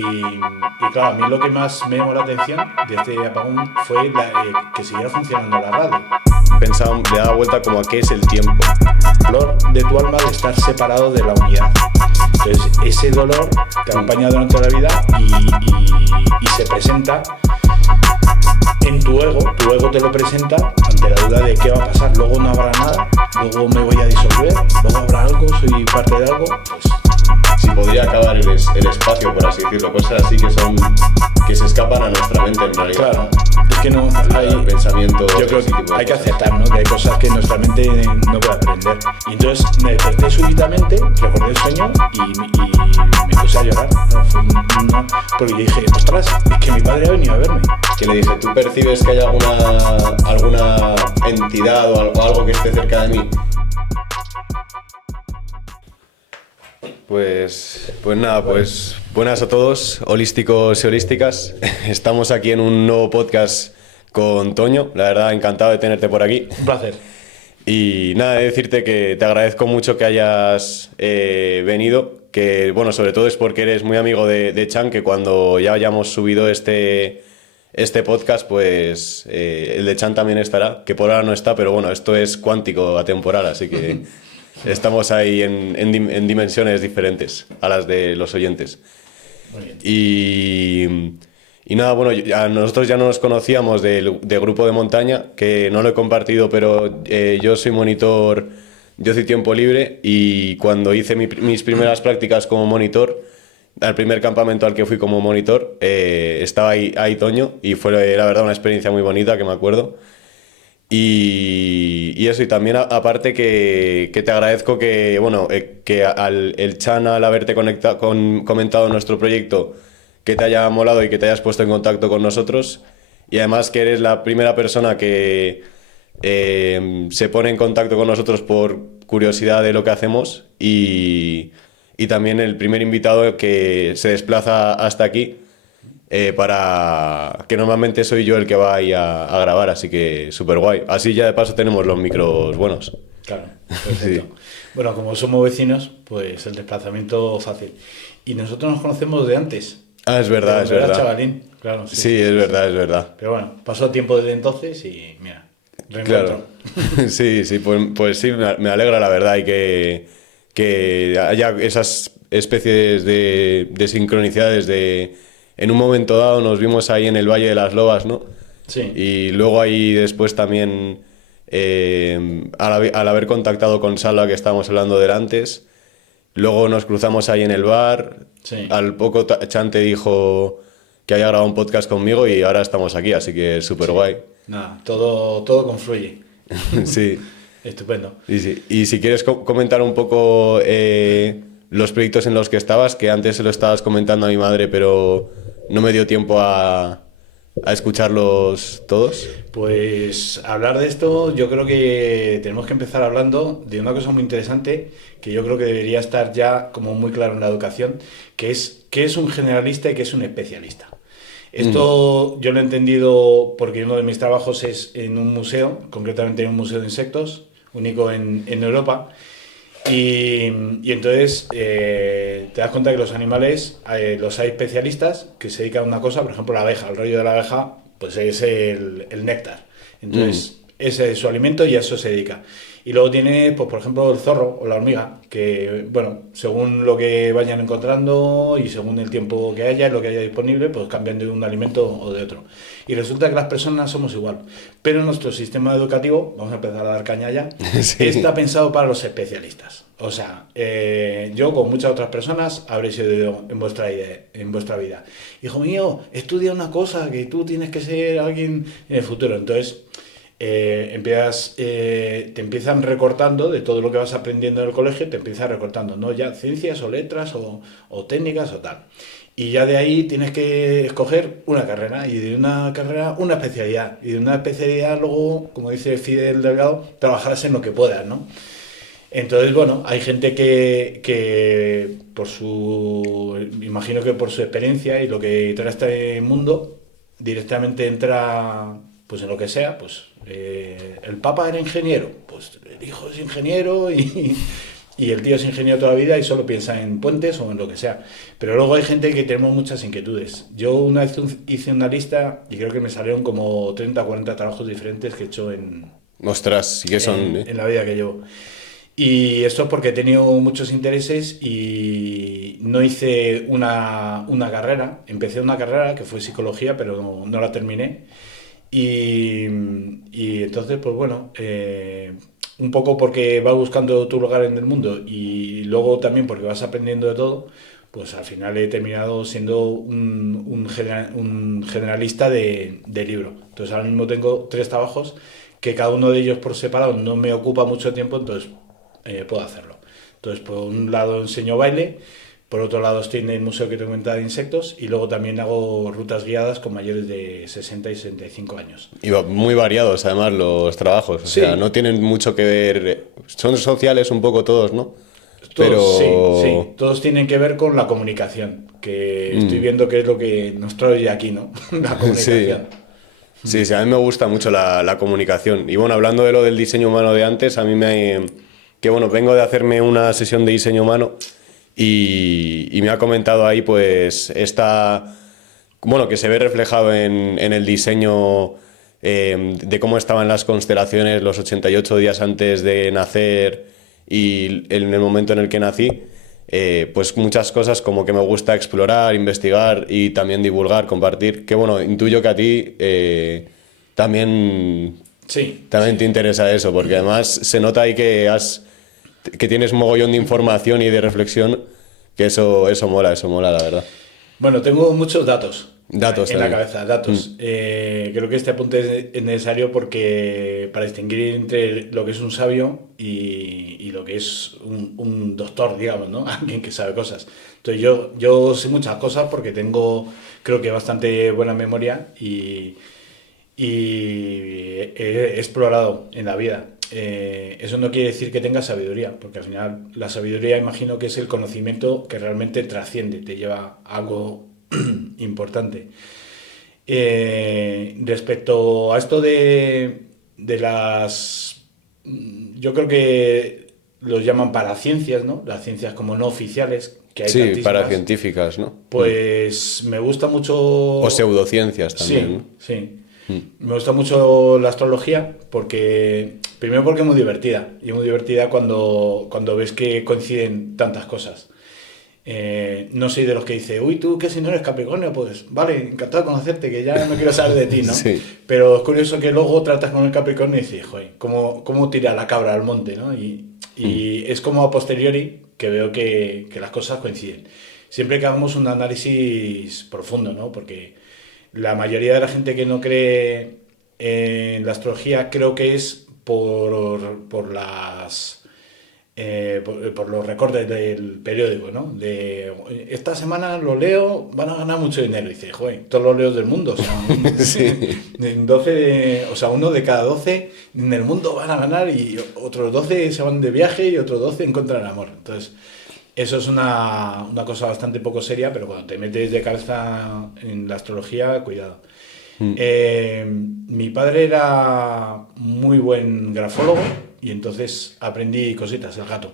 Y claro, a mí lo que más me llamó la atención de este apagón fue que siguiera funcionando la radio. Pensaba, le daba vuelta como a qué es el tiempo. El dolor de tu alma de estar separado de la unidad. Entonces, ese dolor te acompaña durante la vida y se presenta en tu ego te lo presenta ante la duda de qué va a pasar. Luego no habrá nada, luego me voy a disolver, luego habrá algo, soy parte de algo, pues... Si podría acabar el espacio, por así decirlo, cosas así que se escapan a nuestra mente en realidad. Claro, es que no hay pensamiento. Yo creo que hay que aceptar, ¿no? Que hay cosas que nuestra mente no puede aprender. Y entonces me desperté súbitamente, recordé el sueño y me puse a llorar. Porque dije, ostras, es que mi padre ha venido a verme. Que le dije, ¿tú percibes que hay alguna entidad o algo que esté cerca de mí? Pues nada, pues buenas a todos, holísticos y holísticas. Estamos aquí en un nuevo podcast con Toño. La verdad, encantado de tenerte por aquí. Un placer. Y nada, de decirte que te agradezco mucho que hayas venido. Que bueno, sobre todo es porque eres muy amigo de Chan, que cuando ya hayamos subido este podcast, pues el de Chan también estará, que por ahora no está, pero bueno, esto es cuántico atemporal, así que... Estamos ahí en dimensiones diferentes a las de los oyentes. Muy bien. Y nada, bueno, nosotros ya nos conocíamos de grupo de montaña, que no lo he compartido, pero yo soy monitor de ocio y tiempo libre, y cuando hice mis primeras prácticas como monitor, al primer campamento al que fui como monitor, estaba ahí Toño, y fue la verdad una experiencia muy bonita que me acuerdo. Y eso, y también aparte que te agradezco que, bueno, que el Chan, al haberte comentado nuestro proyecto, que te haya molado y que te hayas puesto en contacto con nosotros, y además que eres la primera persona que se pone en contacto con nosotros por curiosidad de lo que hacemos, y también el primer invitado que se desplaza hasta aquí. Para que normalmente soy yo el que va ahí a grabar, así que súper guay. Así ya de paso tenemos los micros buenos. Claro, perfecto. Sí. Bueno, como somos vecinos, pues el desplazamiento fácil. Y nosotros nos conocemos de antes. Ah, es verdad, es verdad. Chavalín, claro. Sí, es verdad, es verdad. Pero bueno, pasó tiempo desde entonces y mira, reencuentro. Claro. Sí, pues sí, me alegra la verdad, y que haya esas especies de sincronicidades en un momento dado nos vimos ahí en el Valle de las Lobas, ¿no? Sí. Y luego ahí después también, al haber contactado con Salva, que estábamos hablando de antes, luego nos cruzamos ahí en el bar. Sí. Al poco Chan te dijo que había grabado un podcast conmigo y ahora estamos aquí, así que es súper guay. Nada, todo confluye. Sí. Estupendo. Y si quieres comentar un poco los proyectos en los que estabas, que antes se lo estabas comentando a mi madre, pero no me dio tiempo a escucharlos todos. Pues hablar de esto, yo creo que tenemos que empezar hablando de una cosa muy interesante que yo creo que debería estar ya como muy claro en la educación, que es qué es un generalista y qué es un especialista. Esto yo lo he entendido porque uno de mis trabajos es en un museo, concretamente en un museo de insectos, único en Europa. Y entonces te das cuenta que los animales, los hay especialistas que se dedican a una cosa, por ejemplo la abeja, el rollo de la abeja pues es el néctar, entonces ese es su alimento y a eso se dedica. Y luego tiene, pues por ejemplo, el zorro o la hormiga, que bueno, según lo que vayan encontrando y según el tiempo que haya y lo que haya disponible, pues cambian de un alimento o de otro. Y resulta que las personas somos igual, pero nuestro sistema educativo, vamos a empezar a dar caña ya, sí, está pensado para los especialistas. O sea, yo con muchas otras personas habré sido en vuestra vida. Hijo mío, estudia una cosa, que tú tienes que ser alguien en el futuro. Entonces, te empiezan recortando de todo lo que vas aprendiendo en el colegio, te empiezan recortando, ¿no? Ya ciencias o letras o técnicas o tal. Y ya de ahí tienes que escoger una carrera, y de una carrera una especialidad, y de una especialidad luego, como dice Fidel Delgado, trabajarás en lo que puedas, ¿no? Entonces, bueno, hay gente que imagino que por su experiencia y lo que trae este mundo, directamente entra pues en lo que sea, pues el Papa era ingeniero, pues el hijo es ingeniero y y el tío es ingeniero toda la vida y solo piensa en puentes o en lo que sea. Pero luego hay gente que tenemos muchas inquietudes. Yo una vez hice una lista y creo que me salieron como 30 o 40 trabajos diferentes que he hecho Ostras, sí que son... en la vida que llevo. Y esto es porque he tenido muchos intereses y no hice una carrera. Empecé una carrera que fue psicología, pero no la terminé. Y, y entonces, pues bueno, un poco porque vas buscando tu lugar en el mundo y luego también porque vas aprendiendo de todo, pues al final he terminado siendo un generalista de libro. Entonces ahora mismo tengo 3 trabajos que cada uno de ellos por separado no me ocupa mucho tiempo, entonces puedo hacerlo. Entonces, por un lado enseño baile, por otro lado estoy en el museo que te comentaba de insectos y luego también hago rutas guiadas con mayores de 60 y 65 años. Y muy variados, además, los trabajos. O sea, Sí, no tienen mucho que ver... Son sociales un poco todos, ¿no? todos, sí, sí, Pero... todos tienen que ver con la comunicación, que estoy mm, viendo que es lo que nos trae aquí, ¿no? La sí. comunicación. Sí, sí, a mí me gusta mucho la comunicación. Y bueno, hablando de lo del diseño humano de antes, a mí me... Que bueno, vengo de hacerme una sesión de diseño humano y me ha comentado ahí pues esta... Bueno, que se ve reflejado en el diseño de cómo estaban las constelaciones los 88 días antes de nacer y en el momento en el que nací. Pues muchas cosas como que me gusta explorar, investigar y también divulgar, compartir. Que bueno, intuyo que a ti también, Sí, también te sí. interesa eso, porque además se nota ahí que tienes un mogollón de información y de reflexión, que eso mola, la verdad. Bueno, tengo muchos datos Datos en la también. cabeza, datos. Creo que este apunte es necesario porque para distinguir entre lo que es un sabio y lo que es un doctor, digamos, ¿no? Alguien que sabe cosas. Entonces yo sé muchas cosas porque tengo, creo que bastante buena memoria y he explorado en la vida. Eso no quiere decir que tenga sabiduría, porque al final la sabiduría imagino que es el conocimiento que realmente trasciende, te lleva a algo importante. Respecto a esto de las... Yo creo que los llaman paraciencias, ¿no? Las ciencias como no oficiales, que hay Sí, para tantísimas. científicas, ¿no? Pues me gusta O mucho... pseudociencias también, Sí, ¿no? sí. Me gusta mucho la astrología porque, primero porque es muy divertida, y es muy divertida cuando ves que coinciden tantas cosas. No soy de los que dice, uy, tú que si no eres Capricornio, pues vale, encantado de conocerte, que ya no quiero saber de ti, ¿no? Sí. Pero es curioso que luego tratas con el Capricornio y dices, joder, ¿cómo tira la cabra al monte, ¿no? Y es como a posteriori que veo que las cosas coinciden. Siempre que hagamos un análisis profundo, ¿no? Porque la mayoría de la gente que no cree en la astrología creo que es por los recortes del periódico, ¿no? De esta semana los Leo van a ganar mucho dinero. Y dice, joder, todos los Leos del mundo, o sea, Sí. en o sea, uno de cada 12 en el mundo van a ganar y otros 12 se van de viaje y otros 12 encuentran el amor. Entonces, eso es una cosa bastante poco seria, pero cuando te metes de cabeza en la astrología, cuidado. Mi padre era muy buen grafólogo y entonces aprendí cositas, el gato.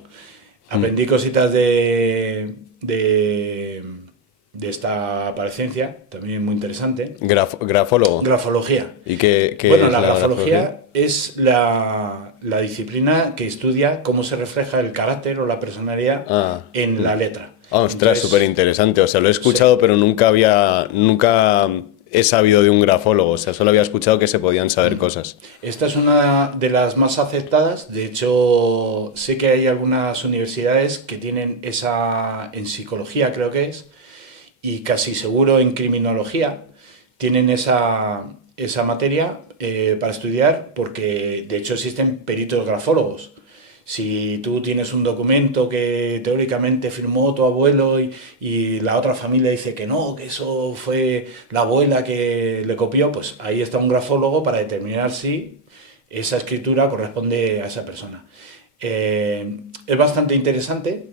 Aprendí cositas de esta apariencia, también muy interesante. Grafólogo. Grafología. ¿Y qué Bueno, es la la grafología? grafología es la disciplina que estudia cómo se refleja el carácter o la personalidad Ah, en la letra. ostras, súper Entonces, interesante. O sea, lo he sí. escuchado, pero nunca he sabido de un grafólogo. O sea, solo había escuchado que se podían saber cosas. Esta es una de las más aceptadas. De hecho, sé que hay algunas universidades que tienen esa, en psicología creo que es, y casi seguro en criminología, tienen esa materia para estudiar porque de hecho existen peritos grafólogos. Si tú tienes un documento que teóricamente firmó tu abuelo y la otra familia dice que no, que eso fue la abuela que le copió, pues ahí está un grafólogo para determinar si esa escritura corresponde a esa persona. Es bastante interesante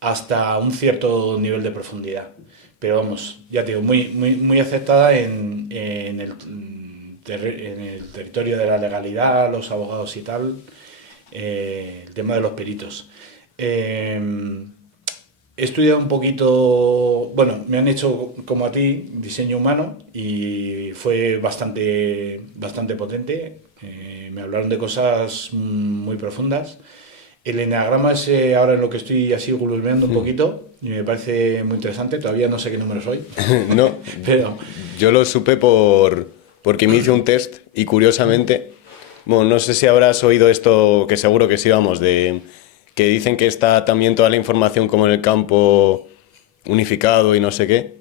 hasta un cierto nivel de profundidad. Pero vamos, ya te digo, muy aceptada en el territorio de la legalidad, los abogados y tal, el tema de los peritos. Eh, He estudiado un poquito, bueno, me han hecho como a ti diseño humano y fue bastante potente. Me hablaron de cosas muy profundas. El eneagrama es ahora en lo que estoy así googleando un poquito y me parece muy interesante. Todavía no sé qué número soy, No, pero yo lo supe porque me hice un test y curiosamente, bueno, no sé si habrás oído esto, que seguro que sí, vamos, de que dicen que está también toda la información como en el campo unificado y no sé qué.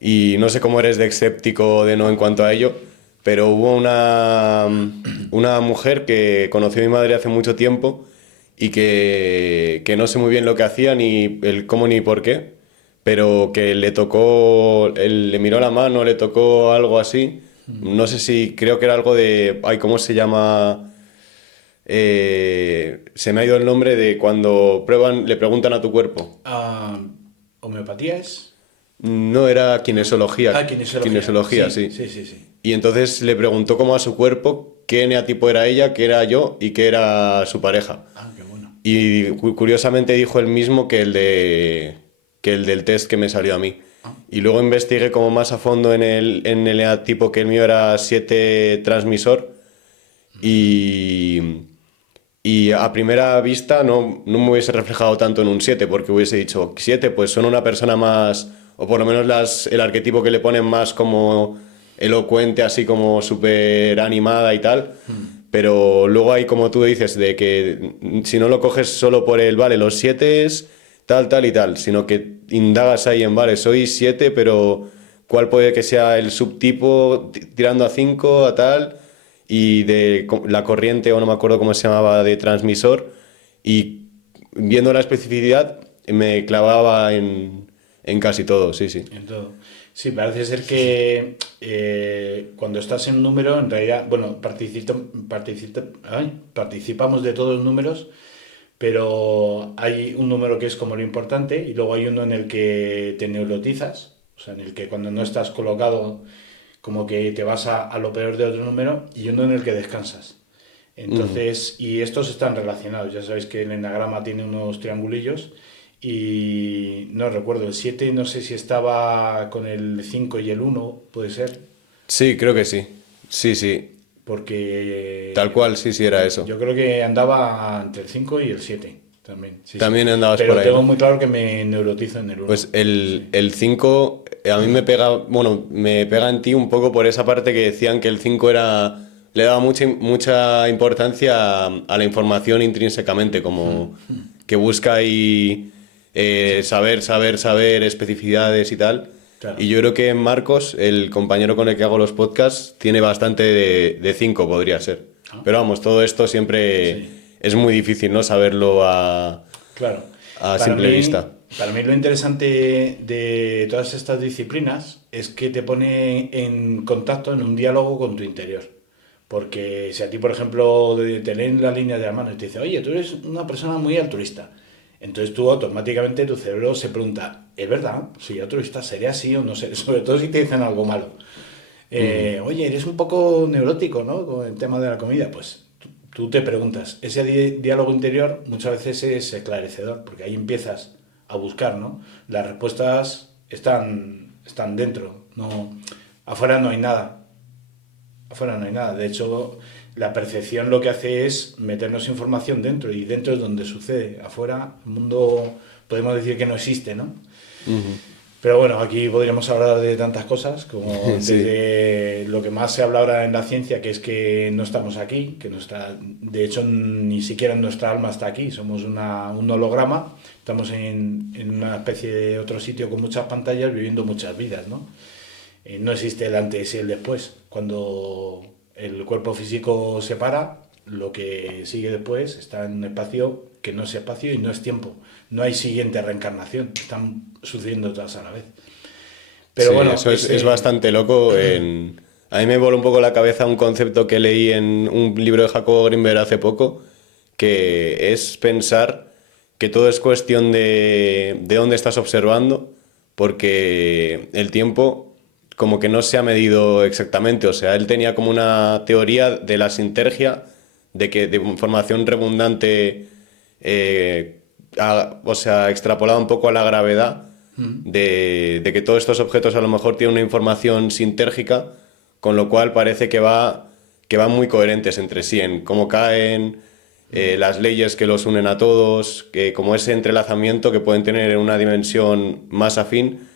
Y no sé cómo eres de escéptico o de no en cuanto a ello, pero hubo una mujer que conoció a mi madre hace mucho tiempo y que no sé muy bien lo que hacía, ni el cómo ni por qué, pero que le tocó, él le miró la mano, le tocó algo así. No sé si, creo que era algo de, ay, ¿cómo se llama? Se me ha ido el nombre de cuando prueban, le preguntan a tu cuerpo. ah, homeopatía es. No era kinesiología, Kinesiología. kinesiología, Sí, sí. sí, sí, sí. Y entonces le preguntó como a su cuerpo qué eneatipo era ella, qué era yo y qué era su pareja. Ah, qué bueno. Y curiosamente dijo el mismo que el del test que me salió a mí. Ah, Y luego investigué como más a fondo en el eneatipo, que el mío era 7 transmisor y, y a primera vista no me hubiese reflejado tanto en un 7 porque hubiese dicho 7 pues son una persona más, o por lo menos el arquetipo que le ponen más como elocuente, así como súper animada y tal. Pero luego hay, como tú dices, de que si no lo coges solo por el, vale, los 7 es tal, tal y tal, sino que indagas ahí en, vale, soy 7 pero cuál puede que sea el subtipo tirando a 5 a tal, y de la corriente, o no me acuerdo cómo se llamaba, de transmisor, y viendo la especificidad me clavaba en casi todo, sí, sí. en todo. Sí, parece ser que cuando estás en un número, en realidad, bueno, participamos de todos los números, pero hay un número que es como lo importante y luego hay uno en el que te neurotizas, o sea, en el que cuando no estás colocado, como que te vas a lo peor de otro número y uno en el que descansas. Ujú. Entonces, y estos están relacionados. Ya sabéis que el enagrama tiene unos triangulillos y no recuerdo, el 7 no sé si estaba con el 5 y el uno puede ser, Sí, creo que sí. Sí, sí. Tal porque cual, sí, sí, era eso. yo creo que andaba entre el 5 y el 7 también, sí, sí. También andabas por Pero ahí, tengo ¿no? muy claro que me neurotizo en el Pues uno sí. el 5 a mí me pega, bueno, me pega en ti un poco por esa parte que decían que el 5 era, le daba mucha importancia a la información intrínsecamente, como que busca ahí saber, especificidades y tal. Claro. Y yo creo que Marcos, el compañero con el que hago los podcasts, tiene bastante de 5 podría ser. Ah, Pero vamos, todo esto siempre sí. es muy difícil, ¿no? Saberlo Claro, a simple vista. para mí lo interesante de todas estas disciplinas es que te pone en contacto, en un diálogo con tu interior. Porque si a ti, por ejemplo, te leen la línea de la mano y te dice, oye, tú eres una persona muy altruista, entonces tú automáticamente tu cerebro se pregunta, ¿es verdad? ¿Soy altruista? ¿Seré así o no sé? Sobre todo si te dicen algo malo. Ujú. Oye, eres un poco neurótico, ¿no? Con el tema de la comida. Pues tú te preguntas, ese diálogo interior muchas veces es esclarecedor, porque ahí empiezas a buscar, ¿no? Las respuestas están dentro, no, afuera no hay nada. Afuera no hay nada. De hecho, la percepción lo que hace es meternos información dentro y dentro es donde sucede. Afuera, el mundo podemos decir que no existe, ¿no? Ujú. Pero bueno, aquí podríamos hablar de tantas cosas, como Sí. desde lo que más se habla ahora en la ciencia, que es que no estamos aquí, que de hecho ni siquiera nuestra alma está aquí, somos un holograma, estamos en una especie de otro sitio con muchas pantallas viviendo muchas vidas, ¿no? No existe el antes y el después. Cuando el cuerpo físico se para, lo que sigue después está en un espacio que no es espacio y no es tiempo. No hay siguiente reencarnación, están sucediendo todas a la vez. Pero Sí, bueno, eso es bastante loco. A mí me voló un poco la cabeza un concepto que leí en un libro de Jacobo Grinberg hace poco, que es pensar que todo es cuestión de dónde estás observando, porque el tiempo como que no se ha medido exactamente. O sea, él tenía como una teoría de la sintergia, de que de información redundante o sea, extrapolado un poco a la gravedad de que todos estos objetos a lo mejor tienen una información sintérgica, con lo cual parece que van muy coherentes entre sí, en cómo caen, las leyes que los unen a todos, que como ese entrelazamiento que pueden tener en una dimensión más afín,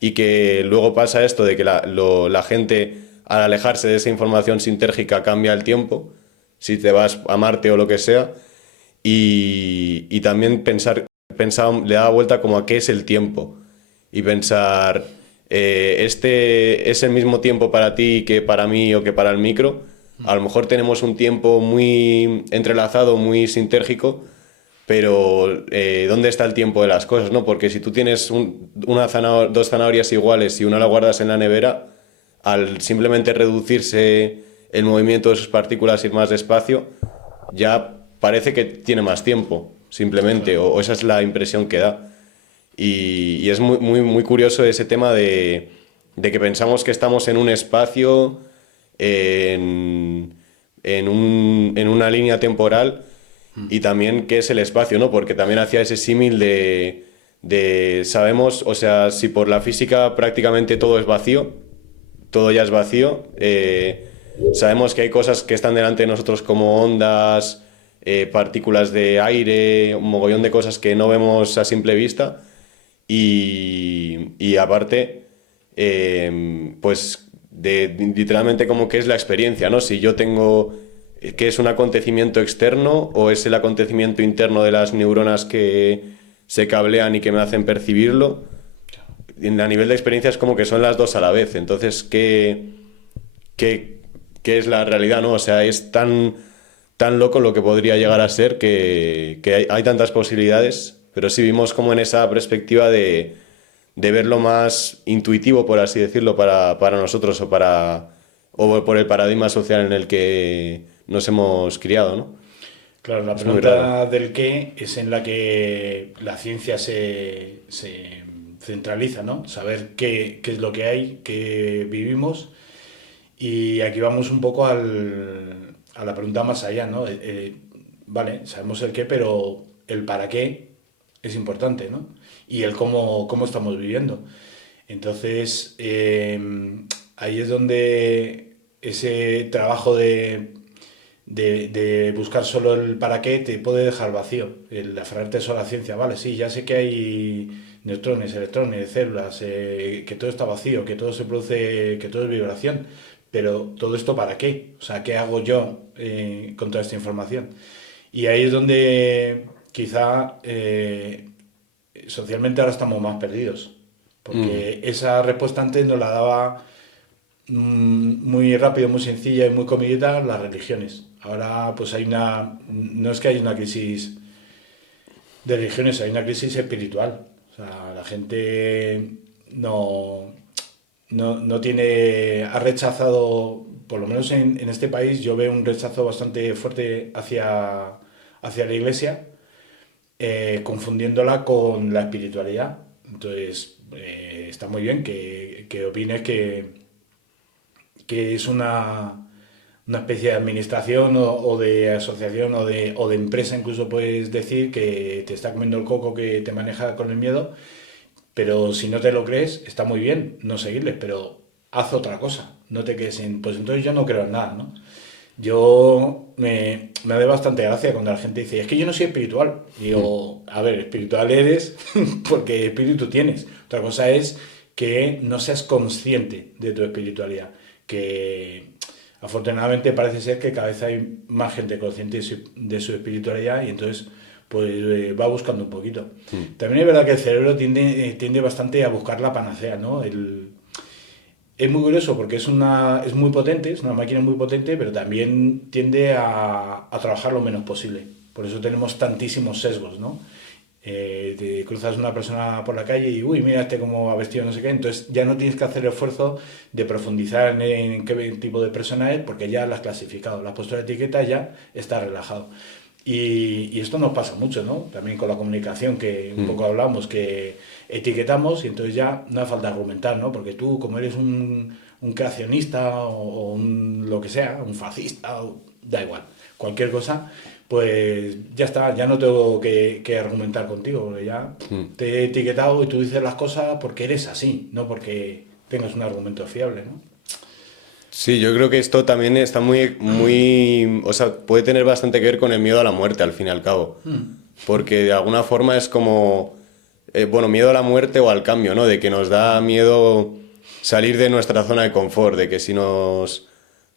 y que luego pasa esto de que la gente, al alejarse de esa información sintérgica, cambia el tiempo, si te vas a Marte o lo que sea, y también le da vuelta como a qué es el tiempo, y pensar, este es el mismo tiempo para ti que para mí o que para el micro. A lo mejor tenemos un tiempo muy entrelazado, muy sintérgico, pero ¿dónde está el tiempo de las cosas, no? Porque si tú tienes dos zanahorias iguales y una la guardas en la nevera, al simplemente reducirse el movimiento de sus partículas, ir más despacio, ya parece que tiene más tiempo, simplemente, Claro. o esa es la impresión que da. Y es muy, muy, muy curioso ese tema de que pensamos que estamos en un espacio, en, en una línea temporal, y también qué es el espacio, ¿no? Porque también hacía ese símil sabemos, o sea, si por la física prácticamente todo es vacío, todo ya es vacío, sabemos que hay cosas que están delante de nosotros como ondas, partículas de aire, un mogollón de cosas que no vemos a simple vista, y aparte, pues literalmente como que es la experiencia, ¿no? Si yo tengo que es un acontecimiento externo o es el acontecimiento interno de las neuronas que se cablean y que me hacen percibirlo. A nivel de experiencia es como que son las dos a la vez. Entonces, ¿qué es la realidad, no? O sea, es tan loco lo que podría llegar a ser que hay tantas posibilidades, pero sí vimos como en esa perspectiva de verlo más intuitivo, por así decirlo, para nosotros o por el paradigma social en el que nos hemos criado, ¿no? Claro, la Es muy raro. pregunta del qué es en la que la ciencia se centraliza, ¿no? Saber qué es lo que hay, qué vivimos. Y aquí vamos un poco a la pregunta más allá, ¿no? Vale, sabemos el qué, pero el para qué es importante, ¿no? Y el cómo estamos viviendo. Entonces, ahí es donde ese trabajo de buscar solo el para qué te puede dejar vacío. El aferrarte solo a la ciencia, vale, sí, ya sé que hay neutrones, electrones, células, que todo está vacío, que todo se produce, que todo es vibración, pero todo esto para qué, o sea, ¿qué hago yo con toda esta información? Y ahí es donde quizá socialmente ahora estamos más perdidos, Mm, porque esa respuesta antes nos la daba muy rápido, muy sencilla y muy comedida las religiones. Ahora pues no es que haya una crisis de religiones, hay una crisis espiritual. O sea, la gente no tiene, ha rechazado, por lo menos en este país, yo veo un rechazo bastante fuerte hacia la iglesia, confundiéndola con la espiritualidad. Entonces, está muy bien que opines que es una especie de administración o de asociación o de empresa, incluso puedes decir, que te está comiendo el coco, que te maneja con el miedo, pero si no te lo crees, está muy bien no seguirles, pero haz otra cosa, no te quedes en, pues entonces yo no creo en nada, ¿no? Me da bastante gracia cuando la gente dice, es que yo no soy espiritual. mm, Digo, a ver, espiritual eres porque espíritu tienes. Otra cosa es que no seas consciente de tu espiritualidad. Que afortunadamente parece ser que cada vez hay más gente consciente de su espiritualidad y entonces pues va buscando un poquito. mm. También es verdad que el cerebro tiende bastante a buscar la panacea, ¿no? Es muy curioso porque es muy potente, es una máquina muy potente, pero también tiende a trabajar lo menos posible. Por eso tenemos tantísimos sesgos, ¿no? Te cruzas una persona por la calle y, uy, mira este cómo ha vestido, no sé qué. Entonces ya no tienes que hacer el esfuerzo de profundizar en qué tipo de persona es porque ya la has clasificado. La has puesto la etiqueta, ya está relajado. Y esto nos pasa mucho, ¿no? También con la comunicación, que un poco hablamos, que etiquetamos y entonces ya no hace falta argumentar, ¿no? Porque tú, como eres un creacionista o lo que sea, un fascista, da igual. cualquier cosa, pues ya está, ya no tengo que argumentar contigo, porque ya te he etiquetado y tú dices las cosas porque eres así, no porque tengas un argumento fiable, ¿no? Sí, yo creo que esto también está muy, o sea, puede tener bastante que ver con el miedo a la muerte, al fin y al cabo. Porque de alguna forma es como, bueno, miedo a la muerte o al cambio, ¿no? De que nos da miedo salir de nuestra zona de confort, de que si nos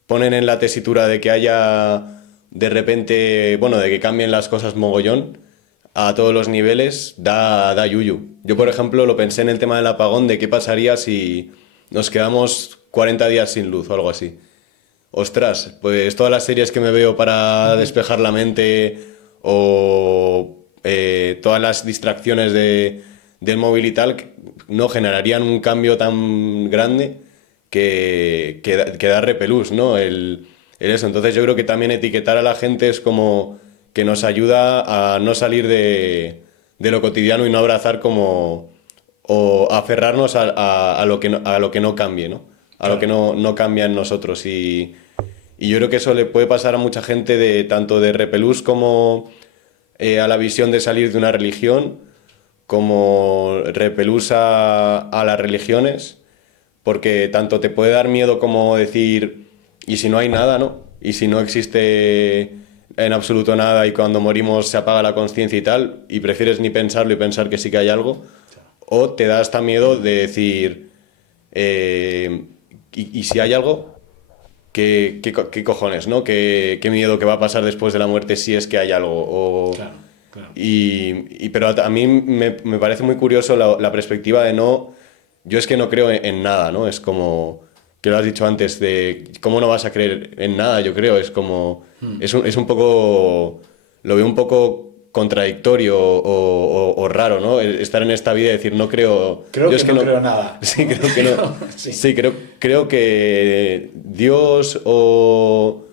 ponen en la tesitura de que haya de repente, bueno, de que cambien las cosas mogollón a todos los niveles, da yuyu. Yo, por ejemplo, lo pensé en el tema del apagón, de qué pasaría si nos quedamos 40 días sin luz o algo así. Ostras, pues todas las series que me veo para despejar la mente o todas las distracciones del móvil y tal no generarían un cambio tan grande que da repelús, ¿no? El eso. Entonces yo creo que también etiquetar a la gente es como que nos ayuda a no salir de lo cotidiano y no abrazar como o aferrarnos a lo que a lo que no cambie, ¿no? A lo que no cambia en nosotros. Y yo creo que eso le puede pasar a mucha gente de tanto de repelús como a la visión de salir de una religión, como repelús a las religiones, porque tanto te puede dar miedo como decir, ¿y si no hay nada, no? ¿Y si no existe en absoluto nada y cuando morimos se apaga la conciencia y tal, y prefieres ni pensarlo y pensar que sí que hay algo? ¿O te da hasta miedo de decir, y si hay algo? ¿Qué cojones, ¿no? ¿Qué miedo que va a pasar después de la muerte si es que hay algo? Claro, claro. Pero a mí me parece muy curioso la perspectiva de no... Yo es que no creo en nada, ¿no? Es como, que lo has dicho antes, de cómo no vas a creer en nada, yo creo. Es como... Es un poco... Lo veo un poco contradictorio o raro, ¿no? Estar en esta vida y decir, no creo... Creo Yo que es que no no... creo nada. Sí, creo que no. Sí. Sí, creo que Dios o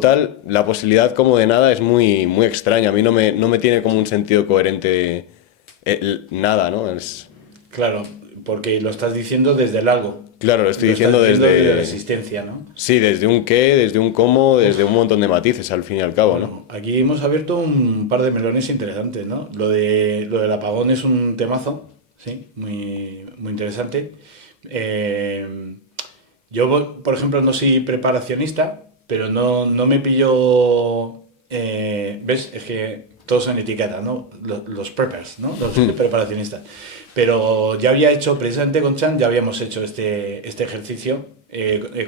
tal, la posibilidad como de nada es muy extraña. A mí no me tiene como un sentido coherente nada, ¿no? Claro, porque lo estás diciendo desde el algo. Claro, lo estoy Lo estás diciendo diciendo desde la desde... existencia, ¿no? Sí, desde un qué, desde un cómo, desde un montón de matices al fin y al cabo, ¿no? Bueno, aquí hemos abierto un par de melones interesantes, ¿no? Lo del apagón es un temazo, sí, muy interesante. Eh, yo, por ejemplo, no soy preparacionista, pero no me pillo... ¿ves? Es que todos son etiquetas, ¿no? Los preppers, ¿no? Los preparacionistas. Pero ya había hecho, precisamente con Chan, ya habíamos hecho este ejercicio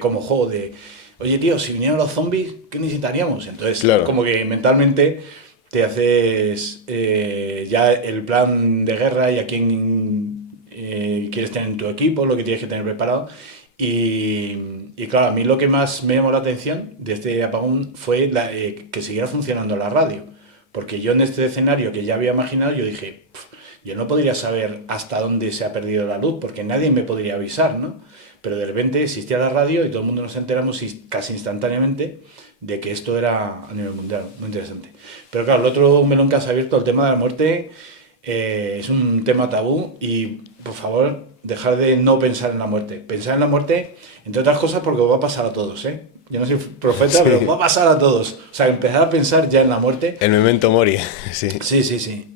como juego de, oye tío, si vinieran los zombies, ¿qué necesitaríamos? Entonces, Claro. como que mentalmente te haces ya el plan de guerra y a quién quieres tener en tu equipo, lo que tienes que tener preparado. Y claro, a mí lo que más me llamó la atención de este apagón fue que siguiera funcionando la radio. Porque yo en este escenario que ya había imaginado, yo dije, yo no podría saber hasta dónde se ha perdido la luz, porque nadie me podría avisar, ¿no? Pero de repente existía la radio y todo el mundo nos enteramos casi instantáneamente de que esto era a nivel mundial. Muy interesante. Pero claro, el otro melón que has abierto, el tema de la muerte, es un tema tabú y, por favor, dejar de no pensar en la muerte. Pensar en la muerte, entre otras cosas, porque os va a pasar a todos, ¿eh? Yo no soy profeta, Sí. pero os va a pasar a todos. O sea, empezar a pensar ya en la muerte. El memento mori, sí. Sí, sí, sí.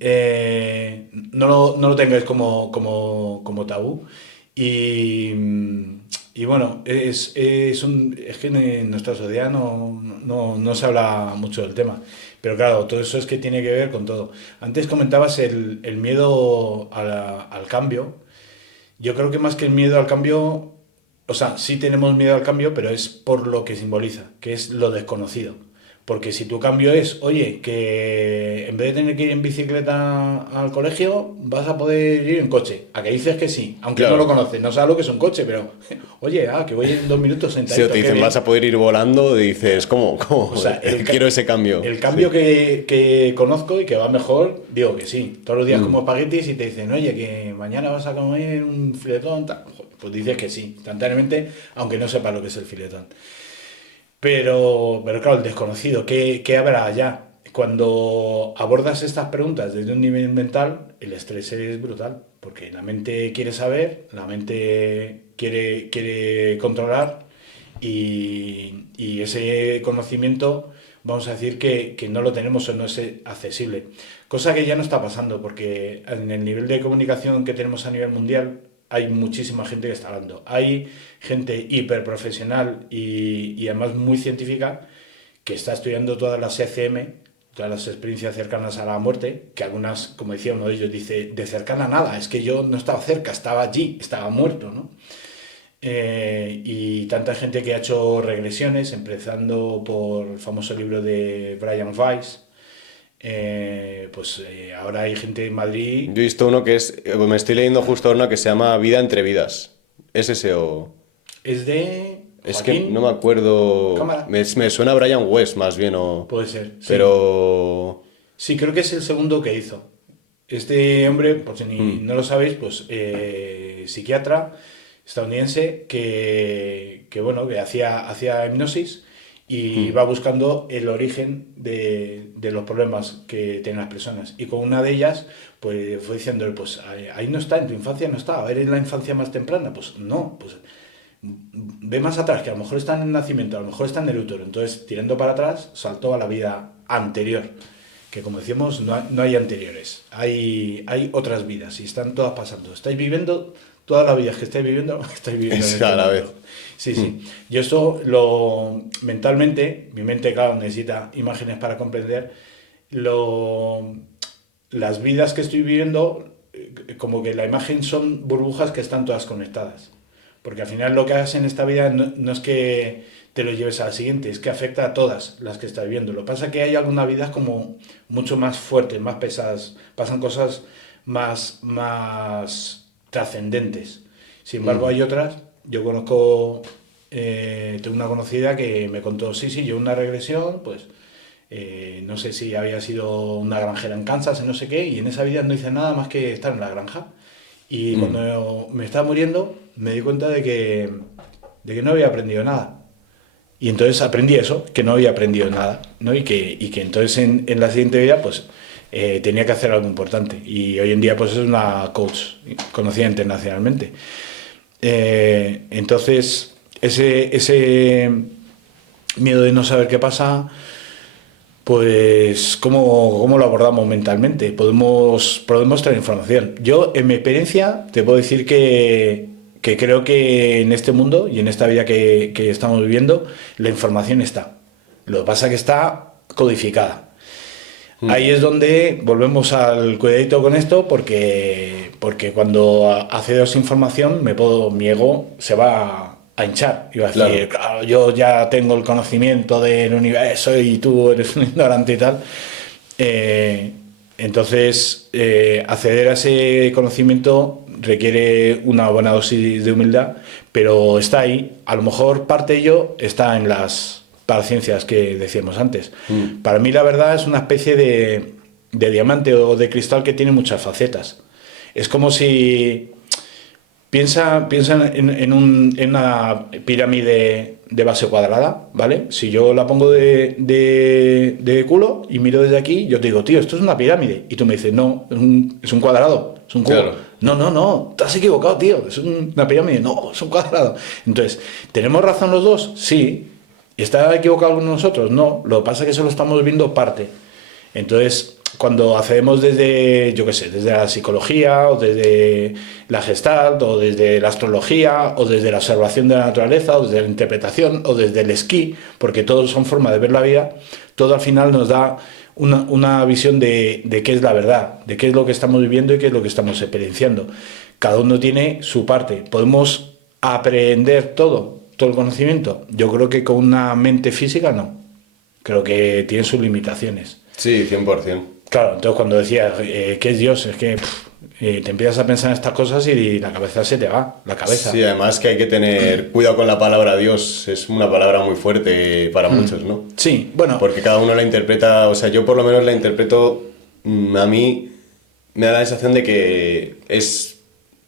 No lo tengáis como tabú. Y, y bueno, es que en nuestra sociedad no se habla mucho del tema. Pero claro, todo eso es que tiene que ver con todo. Antes comentabas el miedo al cambio. Yo creo que más que el miedo al cambio, o sea, sí tenemos miedo al cambio, pero es por lo que simboliza, que es lo desconocido. Porque si tu cambio es, oye, que en vez de tener que ir en bicicleta al colegio, vas a poder ir en coche. A que dices que sí, aunque no lo Claro. conoces, no sabes lo que es un coche, pero oye, que voy en 2 minutos Si sentadito. te qué dicen bien. vas a poder ir volando, dices, ¿cómo? O sea, Quiero ese cambio. el cambio Sí. que conozco y que va mejor, digo que sí. Todos los días como Mm. espaguetis y te dicen, oye, que mañana vas a comer un filetón, tal. Pues dices que sí, instantáneamente, aunque no sepas lo que es el filetón. Pero claro, el desconocido, ¿qué habrá allá? Cuando abordas estas preguntas desde un nivel mental, el estrés es brutal, porque la mente quiere saber, la mente quiere controlar y ese conocimiento vamos a decir que no lo tenemos o no es accesible. Cosa que ya no está pasando, porque en el nivel de comunicación que tenemos a nivel mundial hay muchísima gente que está hablando. Hay gente hiperprofesional y además muy científica que está estudiando todas las ECM, todas las experiencias cercanas a la muerte, que algunas, como decía uno de ellos, dice, de cercana nada, es que yo no estaba cerca, estaba allí, estaba muerto, ¿no? Y tanta gente que ha hecho regresiones, empezando por el famoso libro de Brian Weiss. Ahora hay gente en Madrid. Yo he visto uno que es, me estoy leyendo justo uno que se llama Vida entre vidas. ¿Es ese o...? Es de Es que Joaquín no me acuerdo. Cámara. Me suena a Brian West más bien, o... Puede ser, sí. Pero... Sí, creo que es el segundo que hizo. Este hombre, por si no lo sabéis, pues psiquiatra estadounidense que hacía hipnosis y va buscando el origen de los problemas que tienen las personas. Y con una de ellas, pues fue diciéndole, pues ahí no está, en tu infancia no está, a ver en la infancia más temprana, pues no, pues ve más atrás, que a lo mejor está en el nacimiento, a lo mejor está en el útero. Entonces, tirando para atrás, saltó a la vida anterior, que como decíamos, no hay anteriores, hay otras vidas y están todas pasando. Estáis viviendo todas las vidas que estáis viviendo en Es este a la momento. vez. Sí, sí. Yo esto mentalmente, mi mente, claro, necesita imágenes para comprender las vidas que estoy viviendo, como que la imagen son burbujas que están todas conectadas. Porque al final lo que hagas en esta vida no es que te lo lleves a la siguiente, es que afecta a todas las que estás viendo. Lo que pasa es que hay algunas vidas como mucho más fuertes, más pesadas, pasan cosas más trascendentes. Sin embargo, hay otras, yo conozco, tengo una conocida que me contó, sí, yo una regresión, pues no sé si había sido una granjera en Kansas, no sé qué, y en esa vida no hice nada más que estar en la granja. Y cuando me estaba muriendo, me di cuenta de que no había aprendido nada. Y entonces aprendí eso, que no había aprendido nada, ¿no? Y que entonces en la siguiente vida, pues, tenía que hacer algo importante. Y hoy en día, pues, es una coach conocida internacionalmente. Entonces, ese miedo de no saber qué pasa, pues, ¿cómo lo abordamos mentalmente? Podemos traer información. Yo, en mi experiencia, te puedo decir que creo que en este mundo y en esta vida que estamos viviendo, la información está. Lo que pasa es que está codificada. Ahí es donde volvemos al cuidadito con esto, porque cuando accedo a esa información, mi ego se va a hinchar. Y va a decir, claro, yo ya tengo el conocimiento del universo y tú eres un ignorante y tal. Entonces, acceder a ese conocimiento requiere una buena dosis de humildad, pero está ahí. A lo mejor parte de ello está en las paraciencias que decíamos antes. Para mí, la verdad, es una especie de diamante o de cristal que tiene muchas facetas. Es como si... Piensa en una pirámide de base cuadrada, ¿vale? Si yo la pongo de culo y miro desde aquí, yo te digo, tío, esto es una pirámide. Y tú me dices, no, es un cuadrado, es un cubo. Claro. No, te has equivocado, tío, es una pirámide. No, es un cuadrado. Entonces, ¿tenemos razón los dos? Sí. ¿Está equivocado alguno de nosotros? No. Lo que pasa es que solo estamos viendo parte. Entonces, cuando accedemos desde, yo qué sé, desde la psicología o desde la Gestalt o desde la astrología o desde la observación de la naturaleza o desde la interpretación o desde el esquí, porque todos son formas de ver la vida, todo al final nos da una visión de qué es la verdad, de qué es lo que estamos viviendo y qué es lo que estamos experienciando. Cada uno tiene su parte. ¿Podemos aprender todo el conocimiento? Yo creo que con una mente física no. Creo que tiene sus limitaciones. Sí, 100%. Claro, entonces cuando decías, ¿qué es Dios? Es que te empiezas a pensar en estas cosas y la cabeza se te va, la cabeza. Sí, además que hay que tener cuidado con la palabra Dios, es una palabra muy fuerte para muchos, ¿no? Sí, bueno. Porque cada uno la interpreta, o sea, yo por lo menos la interpreto, a mí me da la sensación de que es